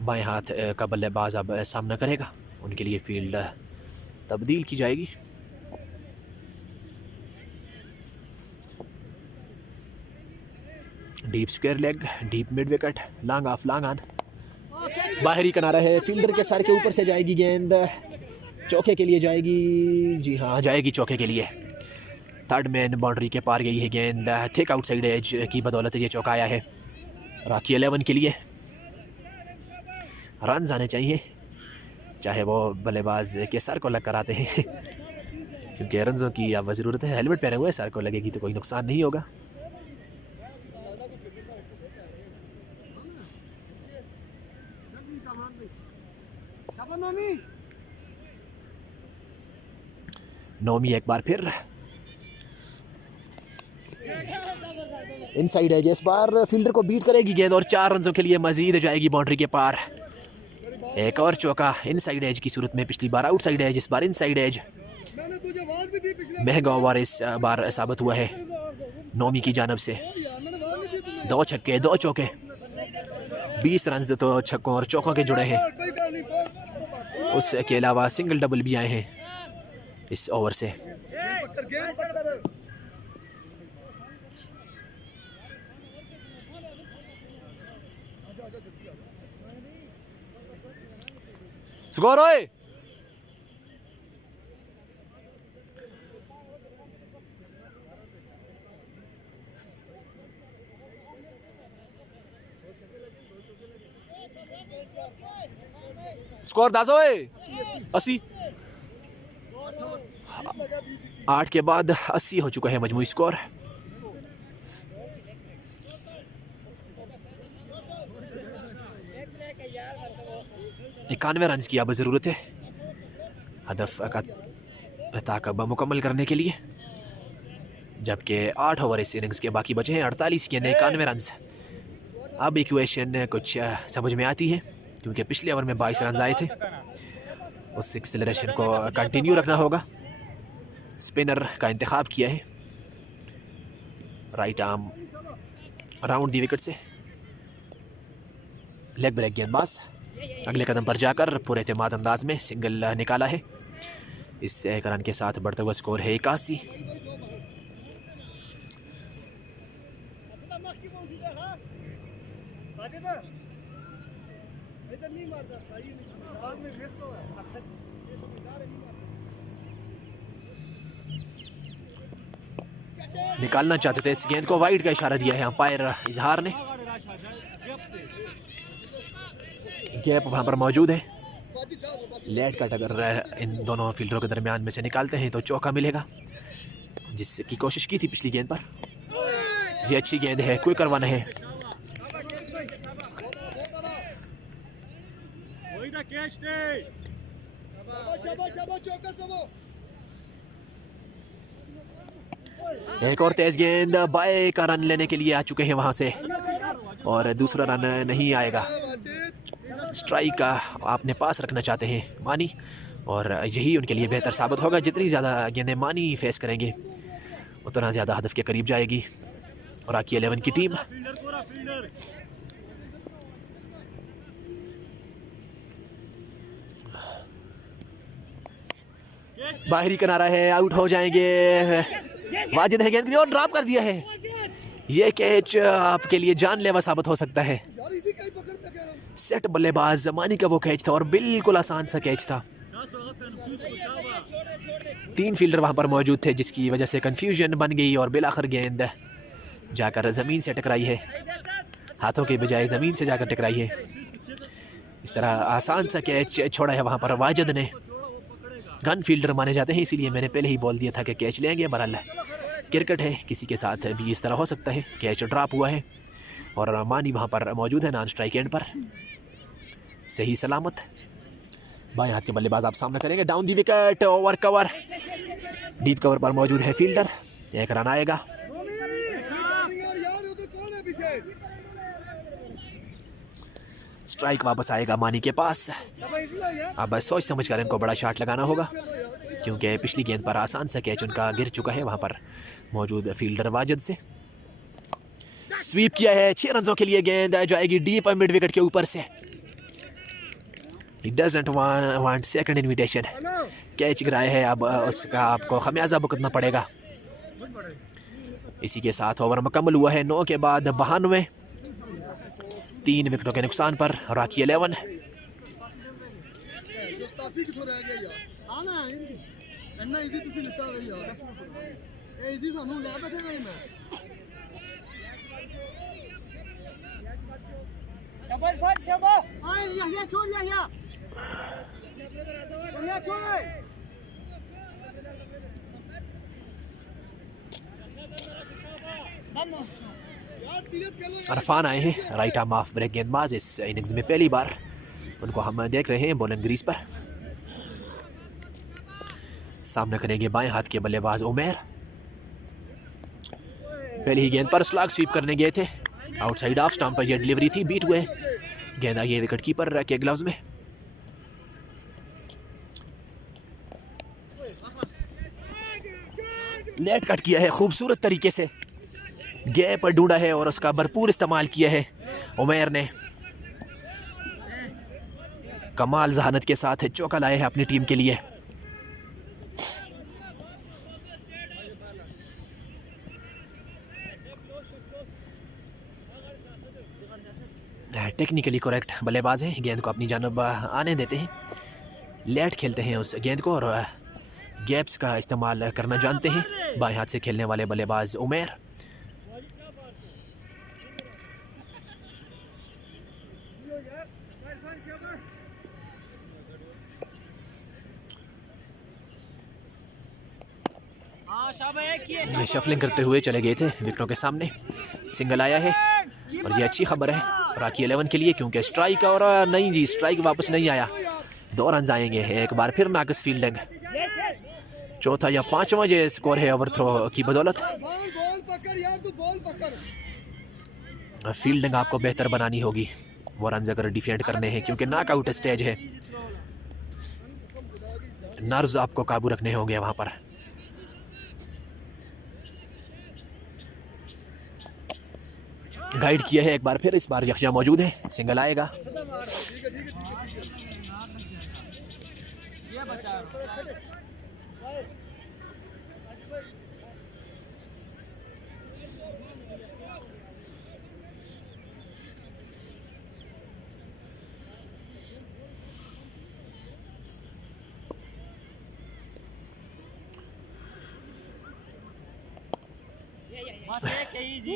बाएं हाथ का बल्लेबाज अब सामना करेगा, उनके लिए फील्ड तब्दील की जाएगी। Deep square leg, deep mid wicket, long off, long on, बाहरी किनारा है, फील्डर के सर के ऊपर से जाएगी गेंद, चौके के लिए जाएगी। जी हाँ, जाएगी चौके के लिए। थर्ड मैन बाउंड्री के पार गई है गेंद, थिक आउटसाइड एज की बदौलत ये चौका आया है राकी 11 के लिए। रन आने चाहिए चाहे वो बल्लेबाज के सर को लग कर आते हैं क्योंकि रनों की अब ज़रूरत है। हेलमेट पहने हुए, सर को लगेगी तो कोई नुकसान नहीं होगा। नोमी एक बार फिर इनसाइड एज, इस बार फील्डर को बीट करेगी गेंद और 4 रनों के लिए मजीद जाएगी बाउंड्री के पार। एक और चौका इनसाइड एज की सूरत में, पिछली बार आउटसाइड एज, इस बार इनसाइड एज। महंगा ओवर इस बार साबित हुआ है नोमी की जानब से। 2 छक्के 2 चौके, 20 रन तो छक्कों और चौकों के जुड़े हैं। उसके अलावा सिंगल डबल भी आए हैं इस ओवर से। स्कोर ओए, स्कोर 10 होए 80 8 के बाद 80 हो चुका है मजमूई स्कोर। 91 रन की अब ज़रूरत है हदफ का ताकब मुकम्मल करने के लिए, जबकि 8 ओवर इस इनिंग्स के बाकी बचे हैं। 48 के 91 रन। अब इक्वेशन कुछ समझ में आती है, क्योंकि पिछले ओवर में 22 रन आए थे। उस एक्सेलरेशन को कंटिन्यू रखना होगा। स्पिनर का इंतखाब किया है, right arm round the wicket से। लेग ब्रेक गेंदबाज अगले कदम पर जाकर पूरे एतमाद अंदाज में सिंगल निकाला है। इस एक रन के साथ बढ़ता हुआ स्कोर है 81। निकालना चाहते थे इस गेंद को, वाइड का इशारा दिया है अंपायर इजहार ने। गैप वहां पर मौजूद है। लेट कट अगर इन दोनों फील्डरों के दरमियान में से निकालते हैं तो चौका मिलेगा, जिसकी कोशिश की थी पिछली गेंद पर। ये अच्छी गेंद है, क्विक करवाना है। एक और तेज गेंद, बाय का रन लेने के लिए आ चुके हैं वहां से, और दूसरा रन नहीं आएगा। स्ट्राइक का आपने पास रखना चाहते हैं मानी, और यही उनके लिए बेहतर साबित होगा। जितनी ज़्यादा गेंदें मानी फेस करेंगे उतना ज़्यादा हदफ के करीब जाएगी और आकी 11 की टीम। बाहरी किनारा है, आउट हो जाएंगे। वाजिद है गेंद के लिए और ड्रॉप कर दिया है। ये कैच आपके लिए जानलेवा साबित हो सकता है। सेट बल्लेबाज मानी का वो कैच था और बिल्कुल आसान सा कैच था। 3 फील्डर वहां पर मौजूद थे, जिसकी वजह से कंफ्यूजन बन गई और बिलाखिर गेंद जाकर ज़मीन से टकराई है। हाथों के बजाय ज़मीन से जाकर टकराई है। इस तरह आसान सा कैच छोड़ा है वहां पर वाजिद ने। गन फील्डर माने जाते हैं, इसीलिए मैंने पहले ही बोल दिया था कि कैच लेंगे। बहरहाल क्रिकेट है, किसी के साथ भी इस तरह हो सकता है। कैच ड्रॉप हुआ है और मानी वहाँ पर मौजूद है नॉन स्ट्राइक एंड पर, सही सलामत। बाएं हाथ के बल्लेबाज आप सामना करेंगे। Down the wicket, over cover, deep cover पर मौजूद है फील्डर। 1 रन आएगा। स्ट्राइक वापस आएगा मानी के पास। अब सोच समझ कर इनको बड़ा शॉट लगाना होगा, क्योंकि पिछली गेंद पर आसान सा कैच उनका गिर चुका है वहाँ पर मौजूद फील्डर वाजिद से। स्वीप किया है, 6 रनों के लिए गेंद जाएगी डीप मिड विकेट के ऊपर से। He doesn't want second invitation. Catch गिराया है, अब उसका आपको खमियाजा भुगतना पड़ेगा। इसी के साथ ओवर मुकम्मल हुआ है। 9 के बाद 92, 3 विकेटों के नुकसान पर राखी 11। अरफान आए हैं, राइट आर्म ऑफ ब्रेक गेंदबाज। इस इनिंग्स में पहली बार उनको हम देख रहे हैं बॉलिंग ग्रीज पर। सामना करेंगे बाएं हाथ के बल्लेबाज उमेर। पहली ही गेंद पर स्लॉग स्वीप करने गए थे, आउटसाइड ऑफ स्टंप पर यह डिलीवरी थी, बीट हुए। गेंद आई है विकेट कीपर के ग्लव्स में। लेट कट किया है खूबसूरत तरीके से, गैप ढूंढा है और उसका भरपूर इस्तेमाल किया है उमेर ने। कमाल जहानत के साथ चौका लाए हैं अपनी टीम के लिए। टेक्निकली करेक्ट बल्लेबाज हैं, गेंद को अपनी जानब आने देते हैं, लेट खेलते हैं उस गेंद को और गैप्स का इस्तेमाल करना जानते हैं बाएं हाथ से खेलने वाले बल्लेबाज उमेर। शफलिंग करते हुए चले गए थे विकेटों के सामने। सिंगल आया है और ये अच्छी खबर है राकी 11 के लिए, क्योंकि स्ट्राइक और नहीं जी, स्ट्राइक वापस नहीं आया। 2 रन आएंगे। एक बार फिर नाकस फील्डिंग, चौथा या 5वां ये स्कोर है ओवरथ्रो की बदौलत। फील्डिंग आपको बेहतर बनानी होगी वो रन अगर डिफेंड करने हैं, क्योंकि नॉकआउट स्टेज है। नर्व्स आपको काबू रखने होंगे वहां पर। गाइड किया है एक बार फिर, इस बार यखजा मौजूद है। सिंगल आएगा।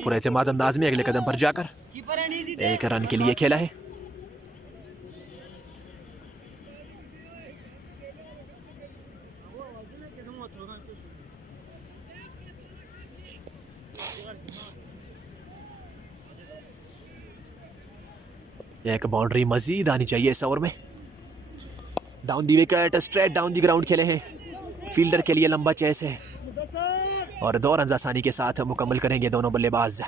पूरे एतमाद अंदाज में अगले कदम पर जाकर एक रन के लिए खेला है। एक बाउंड्री मजीद आनी चाहिए इस ओवर में। Down the wicket, straight down the ground खेले हैं। फील्डर के लिए लंबा चेस है और 2 रन आसानी के साथ मुकम्मल करेंगे दोनों बल्लेबाज।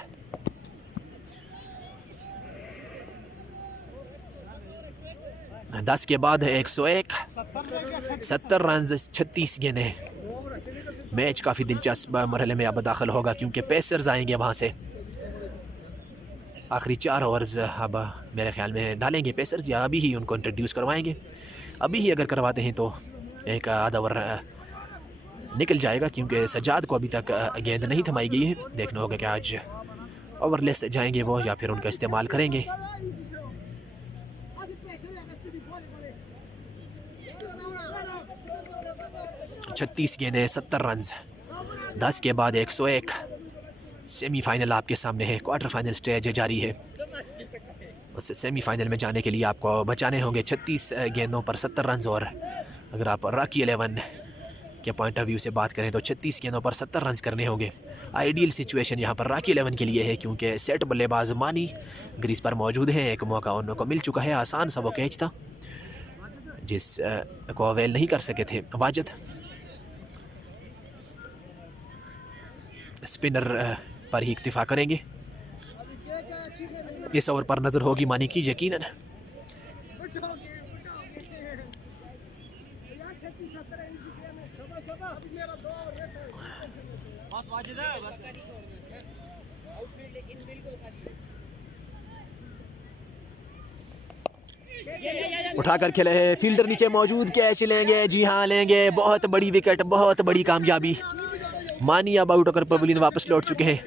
दस के बाद 101, 70 रन 36 गेंदें। मैच काफ़ी दिलचस्प मरहले में अब दाखिल होगा, क्योंकि पेसर्स आएंगे वहाँ से। आखिरी 4 ओवर्स अब मेरे ख्याल में डालेंगे पेसर्स, या अभी ही उनको इंट्रोड्यूस करवाएंगे। अभी ही अगर करवाते हैं तो एक आधा ओवर निकल जाएगा, क्योंकि सज्जाद को अभी तक गेंद नहीं थमाई गई है। देखना होगा कि आज ओवरलेस जाएंगे वो या फिर उनका इस्तेमाल करेंगे। 36 गेंदें, 70 रन। 10 के बाद 101। सेमीफाइनल आपके सामने है, क्वार्टर फाइनल स्टेज जारी है। उससे सेमीफाइनल में जाने के लिए आपको बचाने होंगे 36 गेंदों पर 70 रन। और अगर आप राकी 11 के पॉइंट ऑफ व्यू से बात करें तो 36 गेंदों पर 70 रन करने होंगे। आइडियल सिचुएशन यहाँ पर राकी 11 के लिए है, क्योंकि सेट बल्लेबाज मानी ग्रीज पर मौजूद हैं। एक मौका उनको मिल चुका है, आसान सा वो कैच था जिस को अवेल नहीं कर सके थे वाजिद। स्पिनर पर ही इक्तिफा करेंगे। इस ओवर पर नजर होगी मानी की यकीनन। उठाकर खेले है, फील्डर नीचे मौजूद, कैच लेंगे। जी हाँ लेंगे, बहुत बड़ी विकेट, बहुत बड़ी कामयाबी। मानी अब आउट होकर पवेलियन वापस लौट चुके हैं।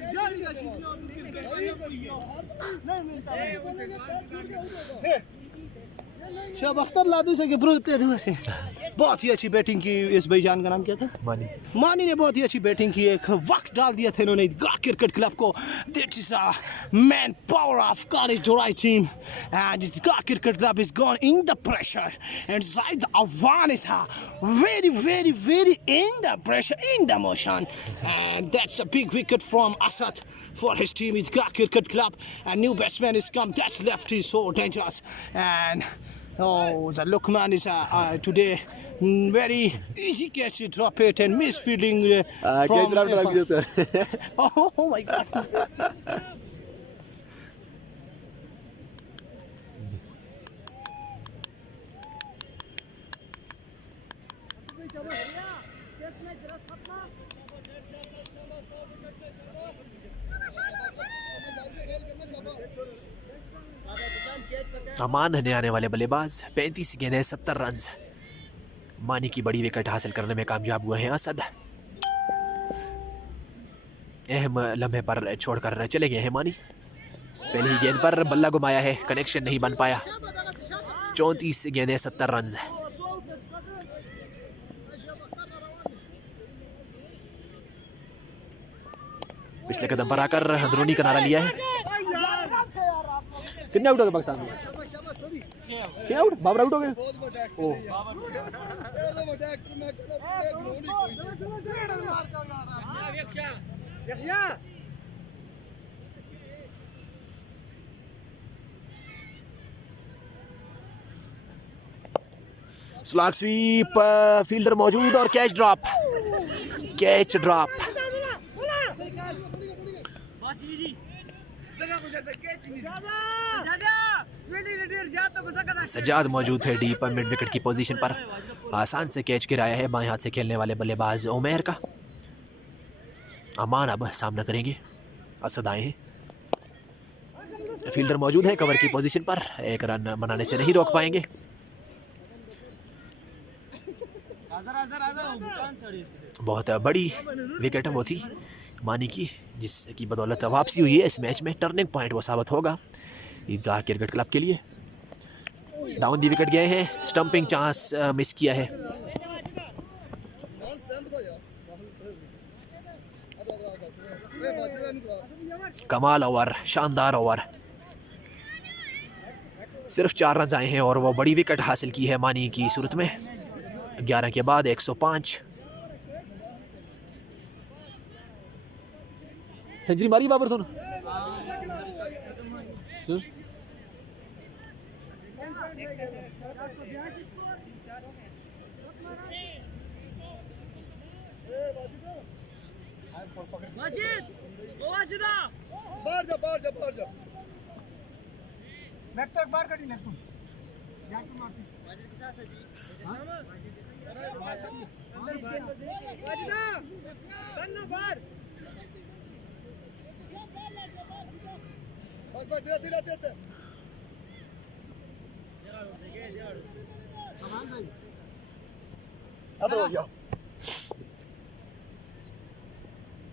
शब अख्तर लादू से से बहुत ही अच्छी बैटिंग की। इस भाईजान का नाम क्या था? मानी ने बहुत ही अच्छी बैटिंग की। एक वक्त डाल दिया था इन्होंने क्रिकेट क्लब को। This is a man power of College Durai team, and this cricket club is gone in the pressure, and Zaid Awan is very in the pressure, in the motion, and that's a big wicket from Asad for his team. It's cricket club, and new batsman is come. That's left is so dangerous, and oh, the Lukman is today very easy catch. Drop it and miss fielding from. Oh my God! अमान है आने वाले बल्लेबाज। 35 गेंदें, 70 run. मानी की बड़ी wicket हासिल करने में कामयाब हुए हैं असद। अहम लम्हे पर छोड़कर चले गए हैं मानी। पहली ही गेंद पर बल्ला घुमाया है, कनेक्शन नहीं बन पाया। 34 गेंदें, 70 रन। पिछले कदम पर आकर अंदरूनी किनारा लिया है। कितने आउट हो गए पाकिस्तान में? क्या आउट? बाबर आउट हो गए। ओ स्लॉग स्वीप, फील्डर मौजूद और catch drop, catch drop. Sajjad मौजूद थे डीप मिड विकेट की पोजीशन पर, आसान से कैच गिराया है बाएं हाथ से खेलने वाले बल्लेबाज उमैर का। अमान अब सामना करेंगे, असद आए हैं। फील्डर मौजूद है कवर की पोजीशन पर, एक रन बनाने से नहीं रोक पाएंगे। बहुत बड़ी विकेट वो थी मानी की, जिसकी बदौलत वापसी हुई है इस मैच में। टर्निंग पॉइंट वो साबित होगा ईदगाह क्रिकेट क्लब के लिए। डाउन दी विकेट गए हैं, स्टंपिंग चांस मिस किया है। कमाल ओवर, शानदार ओवर। सिर्फ 4 रन आए हैं और वो बड़ी विकेट हासिल की है मानी की सूरत में। 11 के बाद 105। सेंचुरी मारी बाबर सुन।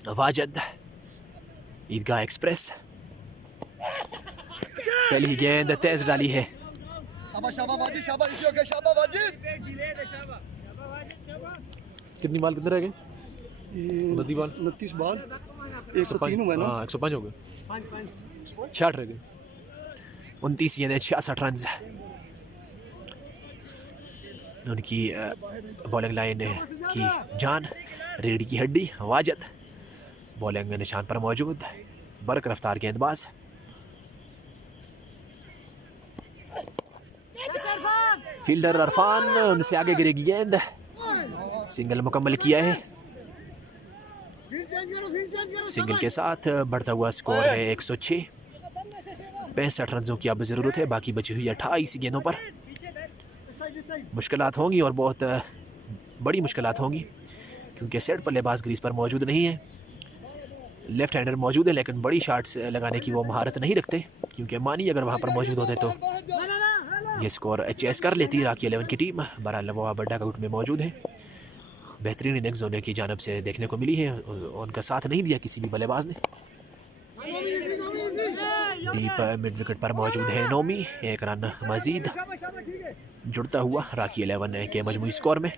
वाजिद, ईदगाह एक्सप्रेस, पहली गेंद तेज डाली है। कितनी बॉल कितने रह गए? 29 बॉल 103 हुए ना। 105 हो गए, 66 रह गए। 29 गेंदें 66 रन। उनकी बॉलिंग लाइन की जान, रीढ़ की हड्डी वाजिद बॉलिंग निशान पर मौजूद, बरक रफ्तार गेंदबाज। फील्डर अरफान, उनसे आगे गिरेगी गेंद, सिंगल मुकम्मल किया है। सिंगल के साथ बढ़ता हुआ स्कोर है 106। 65 रनों की अब ज़रूरत है बाकी बची हुई 28 गेंदों पर। मुश्किलात होंगी और बहुत बड़ी मुश्किलात होंगी क्योंकि सेट बल्लेबाज ग्रीज पर मौजूद नहीं है। लेफ्ट हैंडर मौजूद है लेकिन बड़ी शॉट्स लगाने की वो महारत नहीं रखते, क्योंकि मानी अगर वहाँ पर मौजूद होते तो ये स्कोर चेस कर लेती राकी 11 की टीम। बहरहाल वो अब डगआउट में मौजूद है। बेहतरीन इनिंग्स होने की जानब से देखने को मिली है, उनका साथ नहीं दिया किसी भी बल्लेबाज ने। डीप मिड विकेट पर मौजूद है नोमी, 1 रन मजीद जुड़ता हुआ राकी 11 के मजमूई स्कोर में।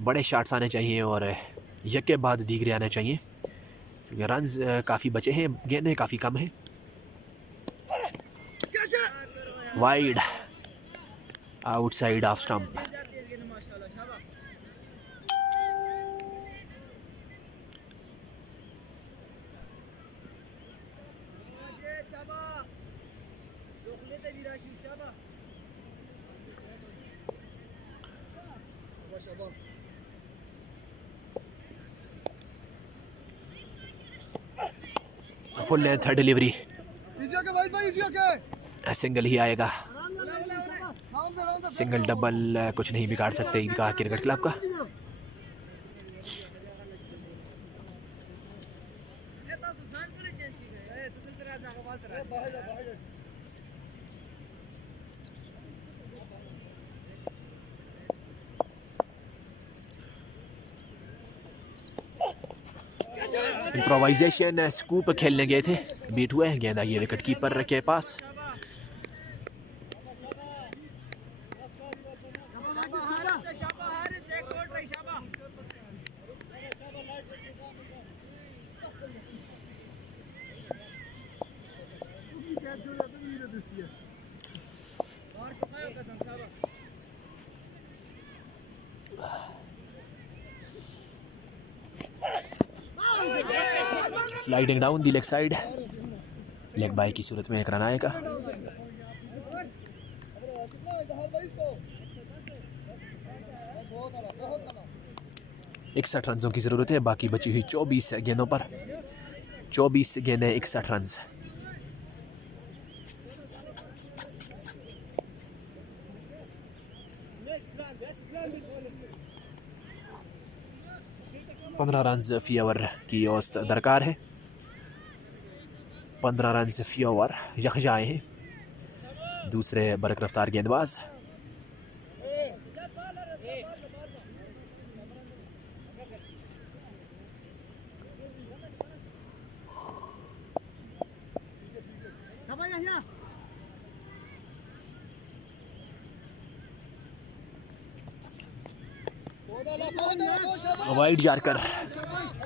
बड़े शॉट्स आने चाहिए और यके बाद दीगरे आने चाहिए क्योंकि रन्स काफ़ी बचे हैं, गेंदें काफ़ी कम हैं। Wide, outside off stump. Full length delivery, single ही आएगा। सिंगल डबल कुछ नहीं बिगाड़ सकते ईदगाह क्रिकेट क्लब का। इम्प्रोवाइजेशन स्कूप खेलने गए थे, बीट हुए, गेंद आई है विकेट कीपर के पास। Sliding down the leg side, leg bye की सूरत में एक रन आएगा। इकसठ रनों की ज़रूरत है, बाकी बची हुई 24 गेंदों पर। 24 गेंदें 61 रन। पंद्रह रन फी ओवर की औसत दरकार है। 15 रन फी ओवर यकजा आए हैं दूसरे बरक रफ्तार गेंदबाज। वाइड यार्कर,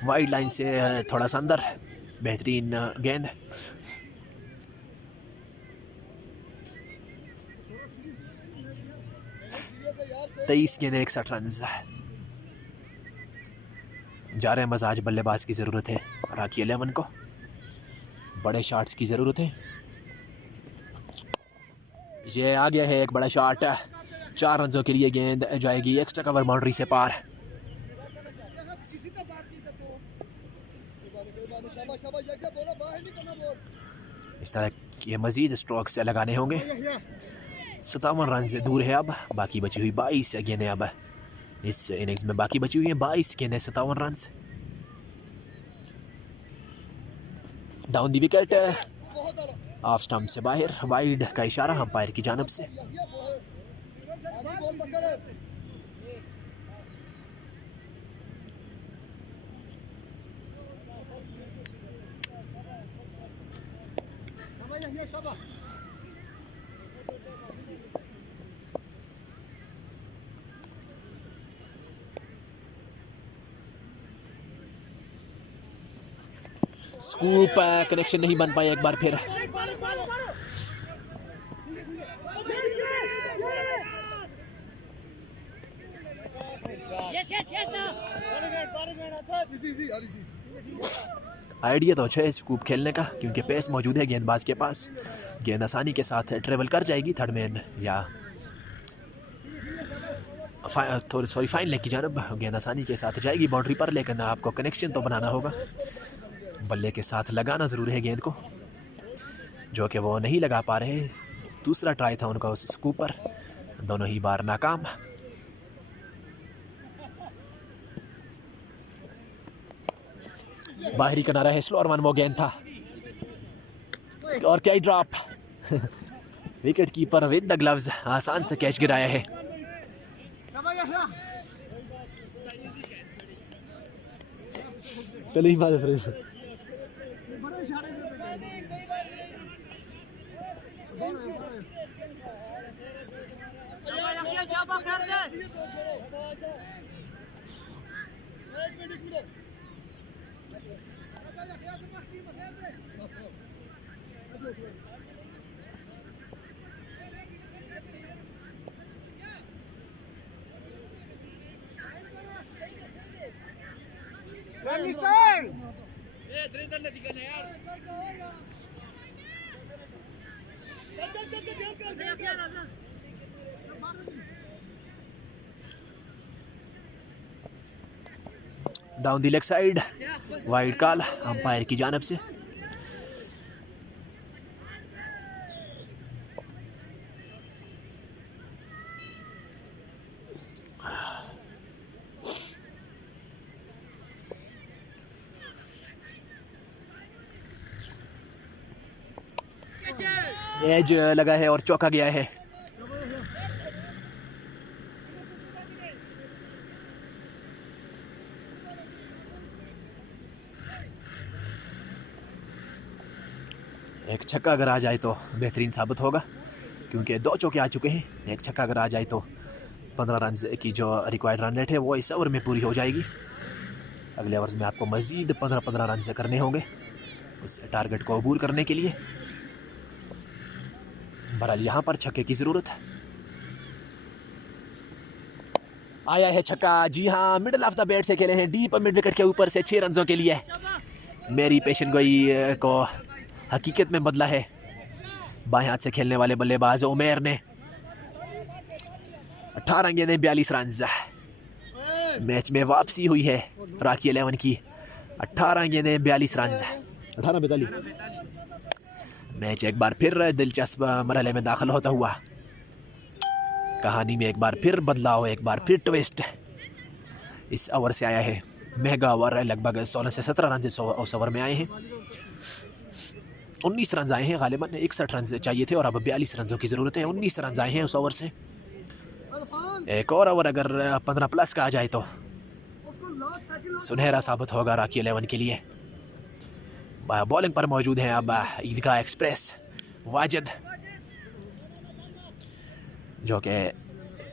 वाइड लाइन से थोड़ा सा अंदर, बेहतरीन गेंद। तेईस गेंदें 61 रन। जा रहे मजाज बल्लेबाज की ज़रूरत है राकी 11 को, बड़े शॉट्स की ज़रूरत है। ये आ गया है एक बड़ा शॉट, 4 रनों के लिए गेंद जाएगी एक्स्ट्रा कवर बाउंड्री से पार। इस तरह के मजीद स्ट्रोक्स लगाने होंगे। 57 रन से दूर है अब, बाकी बची हुई 22 गेंदें अब इस इनिंग्स में बाकी बची हुई हैं। 22 गेंदें 57 run. Down the wicket, off stump से बाहर, वाइड का इशारा अंपायर की जानब से। स्कूप कनेक्शन नहीं बन पाया एक बार फिर। आइडिया तो अच्छा है स्कूप खेलने का, क्योंकि पेस मौजूद है गेंदबाज के पास। गेंद आसानी के साथ ट्रेवल कर जाएगी थर्ड मैन या फाइन लेग की जानब। गेंद आसानी के साथ जाएगी बाउंड्री पर, लेकिन आपको कनेक्शन तो बनाना होगा। बल्ले के साथ लगाना ज़रूरी है गेंद को, जो कि वो नहीं लगा पा रहे। दूसरा ट्राई था उनका उस स्कूप पर, दोनों ही बार नाकाम। बाहरी किनारा है, स्लोअर वन वो गेंद था और क्या ही drop. Wicket keeper with the gloves आसान से कैच गिराया है। तो नहीं मारे friend. Down the leg side, wide call umpire की जानब से। एज लगा है और चौका गया है। एक छक्का अगर आ जाए तो बेहतरीन साबित होगा, क्योंकि 2 चौके आ चुके हैं। एक छक्का अगर आ जाए तो 15 रन की जो रिक्वायर्ड रन रेट है वो इस ओवर में पूरी हो जाएगी। अगले ओवर्स में आपको मज़ीद 15-15 रन से करने होंगे उस टारगेट को अबूर करने के लिए। बहरहाल यहाँ पर छक्के की ज़रूरत है। आया है छक्का। जी हाँ, मिडल ऑफ द बैट से खेले हैं, डीप मिड विकेट के ऊपर से 6 रनों के लिए मेरी पेशन गोई को हकीकत में बदला है बाएं हाथ से खेलने वाले बल्लेबाज उमेर ने। 18 गेंदें 42 रन। मैच में वापसी हुई है राकी 11 की। 18 गेंदें 42 रन। 18-42। मैच एक बार फिर दिलचस्प मरहले में दाखिल होता हुआ, कहानी में एक बार फिर बदलाव, एक बार फिर ट्विस्ट इस ओवर से आया है। महंगा ओवर लगभग 16 से 17 रन इस ओवर में आए हैं। 19 रन आए हैं, गालिबन 61 रन चाहिए थे और अब 42 रनों की ज़रूरत है। 19 रन आए हैं उस ओवर से। एक और ओवर अगर 15 प्लस का आ जाए तो सुनहरा साबित होगा राकी 11 के लिए। बॉलिंग पर मौजूद हैं अब ईदगाह एक्सप्रेस वाजिद, जो कि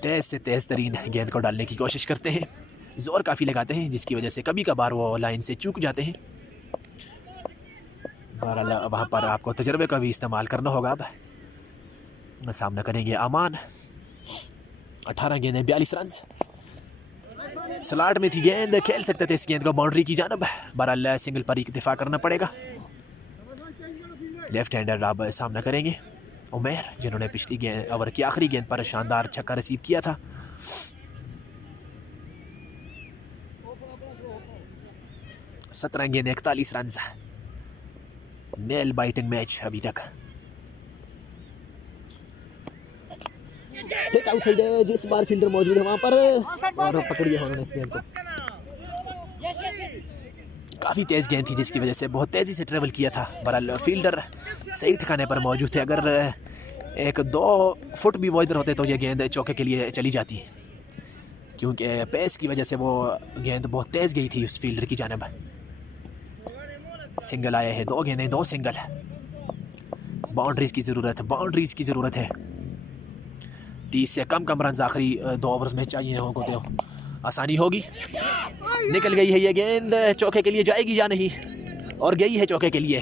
तेज़ से तेज़ तरीन गेंद को डालने की कोशिश करते हैं। ज़ोर काफ़ी लगाते हैं जिसकी वजह से कभी कभार वो लाइन से चूक जाते हैं। बहरहाल वहाँ पर आपको तजर्बे का भी इस्तेमाल करना होगा। अब सामना करेंगे अमान। 18 गेंदें 42 रन। स्लॉट में थी गेंद, खेल सकते थे इस गेंद को बाउंड्री की जानब। बहरहाल सिंगल पर इक्तिफा करना पड़ेगा। लेफ्ट हैंडर अब सामना करेंगे उमेर, जिन्होंने पिछली गेंद ओवर की आखिरी गेंद पर शानदार छक्का रिसीव किया था। सत्रह गेंद 41 रन। नेल बाइटिंग मैच अभी तक। एक आउटसाइड है, जिस बार फील्डर मौजूद है वहां पर और पकड़ लिया उन्होंने इस गेंद को। काफ़ी तेज़ गेंद थी जिसकी वजह से बहुत तेज़ी से ट्रेवल किया था। बहरहाल फील्डर सही ठिकाने पर मौजूद थे। अगर 1-2 फुट भी वो इधर होते तो ये गेंद चौके के लिए चली जाती, क्योंकि पेस की वजह से वो गेंद बहुत तेज़ गई थी उस फील्डर की जानब। सिंगल आए हैं, 2 गेंदें 2 सिंगल। बाउंड्रीज की ज़रूरत है। 30 से कम रन आखिरी 2 ओवर्स में चाहिए उनको, तो आसानी होगी। निकल गई है ये गेंद, चौके के लिए जाएगी या नहीं, और गई है चौके के लिए।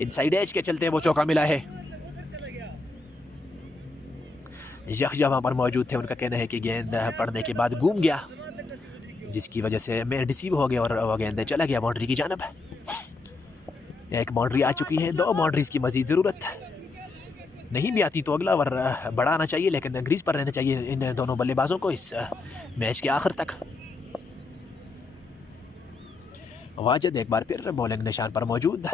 इनसाइड एज के चलते वो चौका मिला है। यखजा वहाँ पर मौजूद थे, उनका कहना है कि गेंद पड़ने के बाद घूम गया, जिसकी वजह से मैं डिसीव हो गया और वो गेंद चला गया बाउंड्री की जानब। एक बाउंड्री आ चुकी है, 2 बाउंड्रीज की मजीद ज़रूरत नहीं भी आती तो अगला ओवर बड़ा आना चाहिए, लेकिन ग्रीज पर रहना चाहिए इन दोनों बल्लेबाजों को इस मैच के आखिर तक। वाजिद एक बार फिर बॉलिंग निशान पर मौजूद।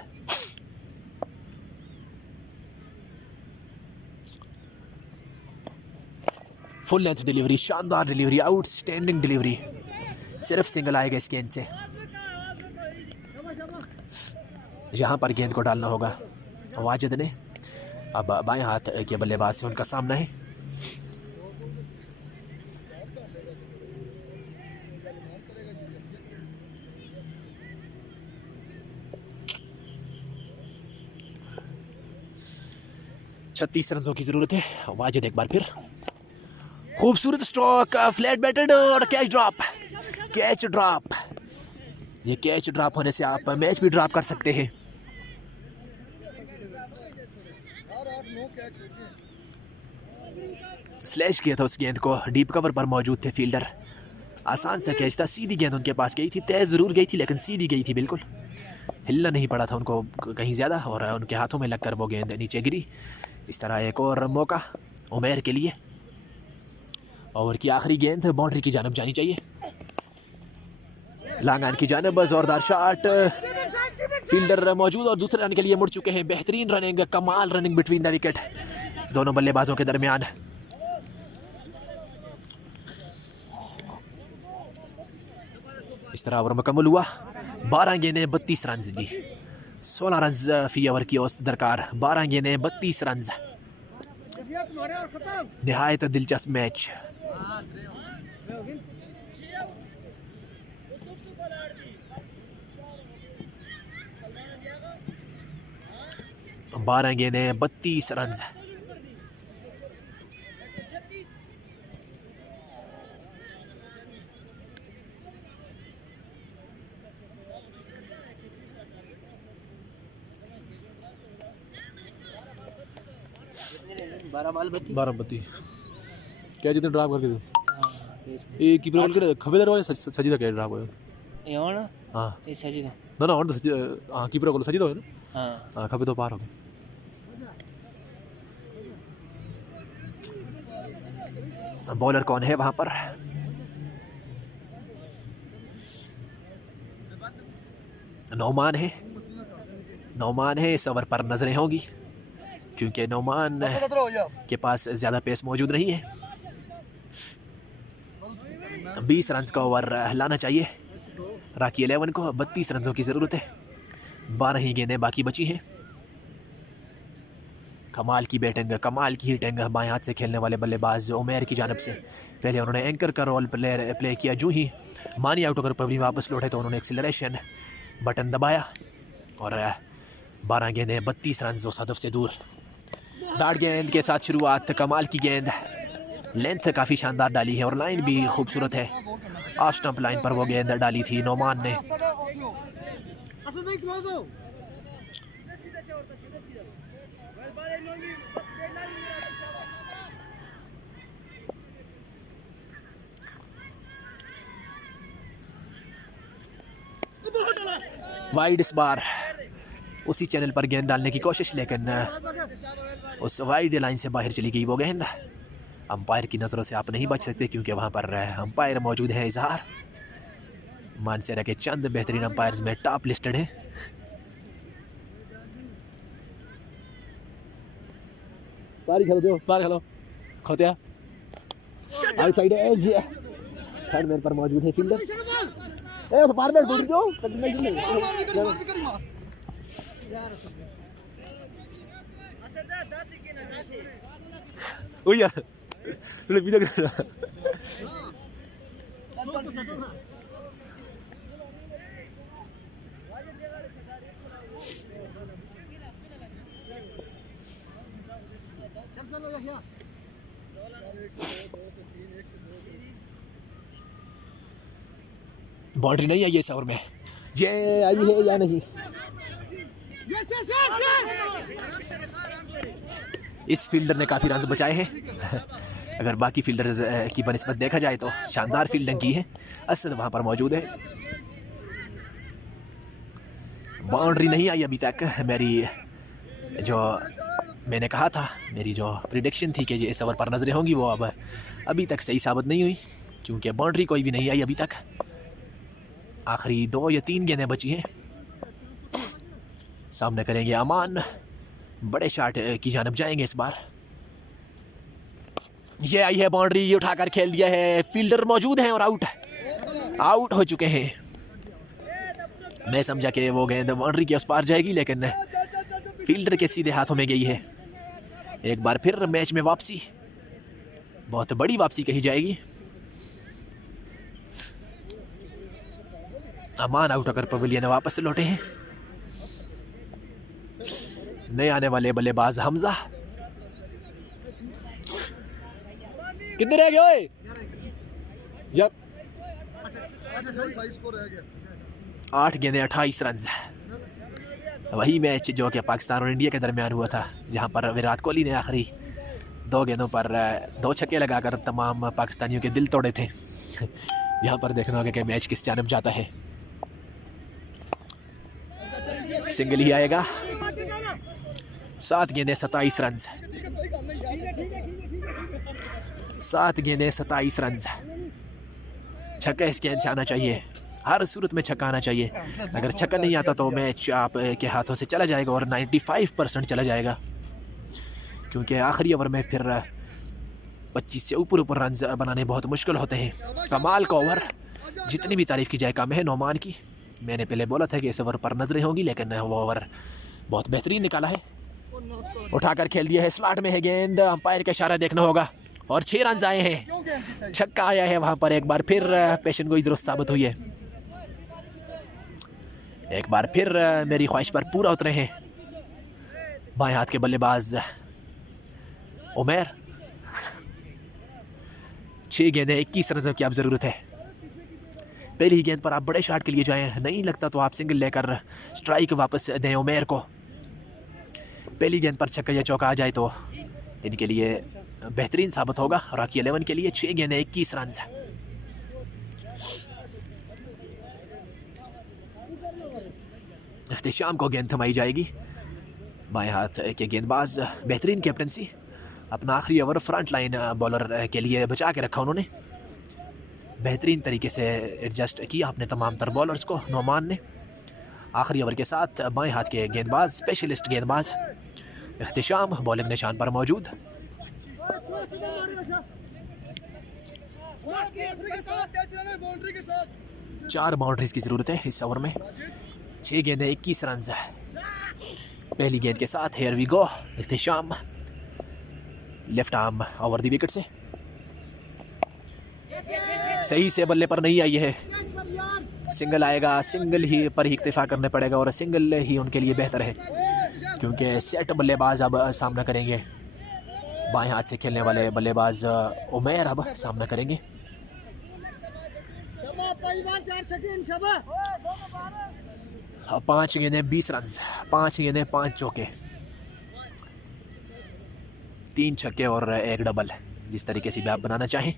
फुल लेंथ डिलीवरी, शानदार डिलीवरी, आउटस्टैंडिंग डिलीवरी। सिर्फ सिंगल आएगा इस गेंद से। यहाँ पर गेंद को डालना होगा वाजिद ने। अब बाएं हाथ के बल्लेबाज से उनका सामना है। छत्तीस रनों की जरूरत है। वाजिद एक बार फिर, खूबसूरत स्ट्रोक, फ्लैट बैटेड और कैच ड्रॉप। ये कैच ड्रॉप होने से आप मैच भी ड्रॉप कर सकते हैं। स्लैश किया था उस गेंद को, डीप कवर पर मौजूद थे फील्डर। आसान सा कैच था, सीधी गेंद उनके पास गई थी, तेज जरूर गई थी लेकिन सीधी गई थी, बिल्कुल हिलना नहीं पड़ा था उनको कहीं ज़्यादा, और उनके हाथों में लगकर वो गेंद नीचे गिरी। इस तरह एक और मौका उमेर के लिए। ओवर की आखिरी गेंद बाउंड्री की जानब जानी चाहिए, लॉन्ग ऑन की जानब। जोरदार शॉट, फील्डर मौजूद और दूसरे रन के लिए मुड़ चुके हैं। बेहतरीन रनिंग, कमाल रनिंग बिटवीन द विकेट दोनों बल्लेबाजों के दरमियान। इस तरह ओवर मुकम्मल हुआ। 12 गेंदें 32 रन जी, 16 रन फी ओवर की औसत दरकार। 12 गेंदें 32 रन। निहायत दिलचस्प मैच। बारह गेंदें 32 रन। बारह बत्ती क्या जितने ड्राइव करके दो ये कीपर बोल के खबेदार हो सजीदा कह रहा है ये होना हां ये सजीदा ना और सजीदा हां कीपर को सजीदा हो ना हां खबे तो पार हो गए बॉलर कौन है वहां पर? नौमान है। नौमान है। इस ओवर पर नजरें होंगी क्योंकि नौमान के पास ज़्यादा पेस मौजूद नहीं है। 20 रन का ओवर लाना चाहिए राकी 11 को। 32 रनों की ज़रूरत है। 12 ही गेंदें बाकी बची हैं। कमाल की बैटिंग, कमाल की हिटिंग बाएं हाथ से खेलने वाले बल्लेबाज उमैर की जानब से। पहले उन्होंने एंकर का रोल प्ले किया। जो ही मानी आउट होकर पवली वापस लौटे तो उन्होंने एक्सीलरेशन बटन दबाया और 12 गेंदें 32 रन उस हदफ से दूर। डार्ट गेंद के साथ शुरुआत। कमाल की गेंद, लेंथ काफ़ी शानदार डाली है और लाइन भी खूबसूरत है। ऑफ स्टंप लाइन पर वो गेंद डाली थी नौमान ने। वाइड इस बार। उसी चैनल पर गेंद डालने की कोशिश लेकिन उस वाइड लाइन से बाहर चली गई वो गेंद। अंपायर की नज़रों से आप नहीं बच सकते क्योंकि वहाँ पर अंपायर मौजूद है। इजहार मानसेरा के चंद बेहतरीन अंपायर्स में टॉप लिस्टेड है। पार खेलो खोतिया आउटसाइड एज थर्ड मैन पर मौजूद है फील्डर। ए तो पार में बोल दो ओ यार ले वीडियो कर रहा बाउंड्री नहीं आई है इस ओवर में। ये आई है या नहीं? इस फील्डर ने काफ़ी रन बचाए हैं। अगर बाकी फील्डर की बनिस्बत देखा जाए तो शानदार फील्डिंग की है। असद वहाँ पर मौजूद है। बाउंड्री नहीं आई अभी तक। मेरी जो मैंने कहा था, मेरी जो प्रिडिक्शन थी कि ये इस ओवर पर नजरें होंगी वो अब अभी तक सही साबित नहीं हुई क्योंकि बाउंड्री कोई भी नहीं आई अभी तक। आखिरी 2 या 3 गेंदें बची हैं। सामने करेंगे अमान। बड़े शॉट की जानब जाएंगे इस बार। ये आई है बाउंड्री, ये उठाकर खेल दिया है। फील्डर मौजूद हैं और आउट हो चुके हैं। मैं समझा कि वो गेंद बाउंड्री के उस पार जाएगी लेकिन फील्डर के सीधे हाथों में गई है। एक बार फिर मैच में वापसी, बहुत बड़ी वापसी कही जाएगी। अमान आउट होकर पवेलियन वापस से लौटे हैं। नए आने वाले बल्लेबाज हमजा। कितने रह गए? यप 8 गेंदें 28 रन। वही मैच जो कि पाकिस्तान और इंडिया के दरमियान हुआ था जहां पर विराट कोहली ने आखिरी 2 गेंदों पर 2 छक्के लगाकर तमाम पाकिस्तानियों के दिल तोड़े थे। यहाँ पर देखना होगा कि मैच किस जानब जाता है। सिंगल ही आएगा। 7 गेंदें 27 रन। 7 गेंदें 27 रन। छक्का इस गेंद से आना चाहिए। हर सूरत में छक्का आना चाहिए। अगर छक्का नहीं आता तो मैच आप के हाथों से चला जाएगा और 95% चला जाएगा क्योंकि आखिरी ओवर में फिर 25 से ऊपर रन बनाने बहुत मुश्किल होते हैं। कमाल का ओवर, जितनी भी तारीफ की जाए कम है नौमान की। मैंने पहले बोला था कि इस ओवर पर नजरें होंगी लेकिन वो ओवर बहुत बेहतरीन निकाला है। उठाकर खेल दिया है। स्लॉट में है गेंद। अंपायर का इशारा देखना होगा और 6 रन आए हैं। छक्का आया है वहां पर। एक बार फिर पेशन गोई दुरुस्त साबित हुई है। एक बार फिर मेरी ख्वाहिश पर पूरा उतरे हैं बाएं हाथ के बल्लेबाज उमैर। 6 गेंदें 21 रनों की अब ज़रूरत है। पहली ही गेंद पर आप बड़े शॉट के लिए जाएं, नहीं लगता तो आप सिंगल लेकर स्ट्राइक वापस दें उमैर को। पहली गेंद पर छक्का या चौका आ जाए तो इनके लिए बेहतरीन साबित होगा। राकी 11 के लिए 6 गेंदें 21 रन। इख्तिशाम को गेंद थमाई जाएगी। बाएं हाथ के गेंदबाज, बेहतरीन कैप्टनसी, अपना आखिरी ओवर फ्रंट लाइन बॉलर के लिए बचा के रखा उन्होंने। बेहतरीन तरीके से एडजस्ट किया अपने तमाम तर बॉलर्स को नोमान ने। आखिरी ओवर के साथ बाएं हाथ के गेंदबाज, स्पेशलिस्ट गेंदबाज इख्तिशाम बॉलिंग निशान पर मौजूद। चार बाउंड्रीज की ज़रूरत है इस ओवर में। 6 गेंदें 21 रन। पहली गेंद के साथ here we go. Ikhtisham left arm over the wicket से सही से बल्ले पर नहीं आई है। सिंगल आएगा, सिंगल ही पर ही इक्तिफा करने पड़ेगा और सिंगल ही उनके लिए बेहतर है क्योंकि सेट बल्लेबाज अब सामना करेंगे। बाएं हाथ से खेलने वाले बल्लेबाज उमैर अब सामना करेंगे। 5 गेंदें 20 रन, 5 गेंदें 5 चौके, 3 छक्के और 1 डबल, जिस तरीके से भी आप बनाना चाहें।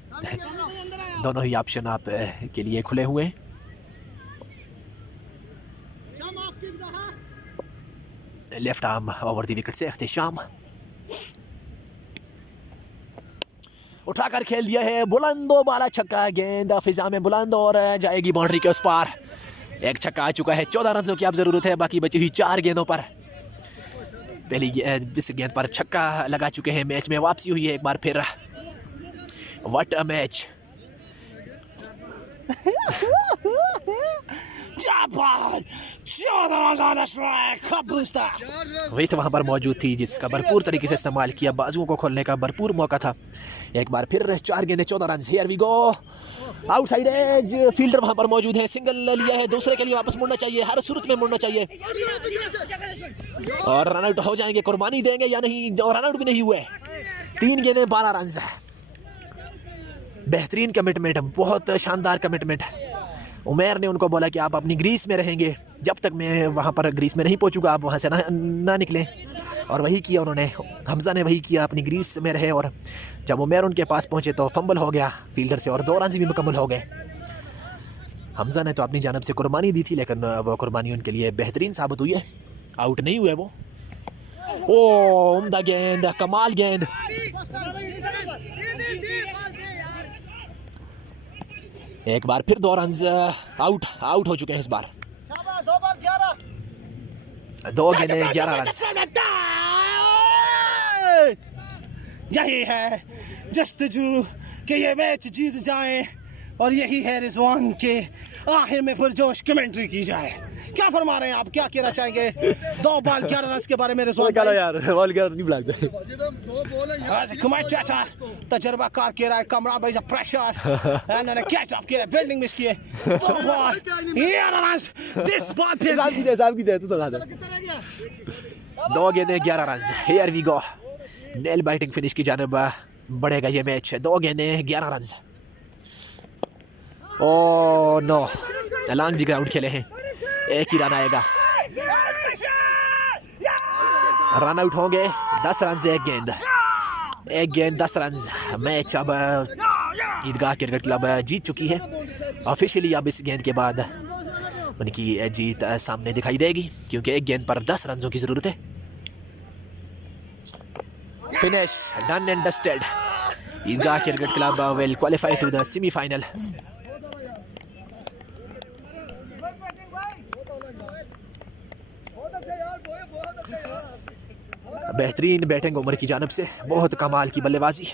दोनों ही ऑप्शन आप के लिए खुले हुए हैं। Left arm over the wicket से इख्तिशाम उठाकर खेल दिया है, बुलंदो बाला छक्का, गेंद फिजा में बुलंद और जाएगी बाउंड्री के उस पार। एक छक्का आ चुका है। 14 रनों की अब जरूरत है बाकी बची हुई 4 गेंदों पर। पहली इस गेंद पर छक्का लगा चुके हैं। मैच में वापसी हुई है एक बार फिर। What a match. वही तो वहाँ पर मौजूद थी जिसका भरपूर तरीके से इस्तेमाल किया। बाजुओं को खोलने का भरपूर मौका था। एक बार फिर 4 गेंदें 14 run. Here we go. Outside edge, fielder वहाँ पर मौजूद है। सिंगल लिया है, दूसरे के लिए वापस मुड़ना चाहिए, हर सूरत में मुड़ना चाहिए। और रन आउट हो जाएंगे, कुर्बानी देंगे या नहीं, और रन आउट भी नहीं हुए। 3 गेंदें 12 रन। बेहतरीन कमिटमेंट, बहुत शानदार कमिटमेंट। उमैर ने उनको बोला कि आप अपनी ग्रीस में रहेंगे, जब तक मैं वहाँ पर ग्रीस में नहीं पहुँचूंगा आप वहाँ से ना निकलें। और वही किया उन्होंने। हमजा ने वही किया, अपनी ग्रीस में रहे। और जब उमैर उनके पास पहुँचे तो फंबल हो गया फील्डर से और 2 रन भी मुकम्मल हो गए। हमजा ने तो अपनी जानब से कुर्बानी दी थी, लेकिन वो कुर्बानी उनके लिए बेहतरीन साबित हुई है। आउट नहीं हुए वो। ओ उम्दा गेंद, कमाल गेंद। एक बार फिर 2 रन। आउट हो चुके हैं इस बार। 2 गेंदें 11 रन। यही है जस्तजू कि ये मैच जीत जाए और यही है रिजवान के आखिर में पुरजोश कमेंट्री की जाए। क्या फरमा रहे हैं आप, क्या कहना चाहेंगे 2 बॉल 11 रन के बारे में? रिजवान यार बॉल 11 नहीं बुलाते। तजर्बाकार कह रहा है कमरा भाई प्रेशर एंड कैच अप किया, फील्डिंग मिस किए। 2 बॉल 11 रन। दिस बॉल पे साहब की दे तू तो 2 गेंदें 11 run. Here we go. Nail biting finish की जानिब बढ़ेगा ये मैच। 2 गेंदें 11 run. Oh no, along the ground खेले हैं। एक ही रन आएगा। रन आउट होंगे। 10 रन से 1 गेंद 10 रन। मैच अब ईदगाह क्रिकेट क्लब जीत चुकी है ऑफिशियली। अब इस गेंद के बाद उनकी जीत सामने दिखाई देगी क्योंकि 1 गेंद पर 10 रनों की जरूरत है। Finish, done and dusted. Eidgah cricket club will qualify to the semifinal. बेहतरीन बैटिंग उमर की जानब से, बहुत कमाल की बल्लेबाजी।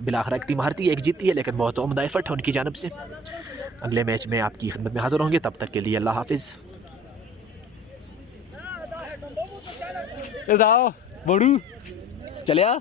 बिलाखिर एक टीम हारती है, एक जीतती है, लेकिन बहुत उम्दा एफर्ट है उनकी जानब से। अगले मैच में आपकी खिदमत में हाजिर होंगे, तब तक के लिए अल्लाह हाफिज़। बड़ू चलिया।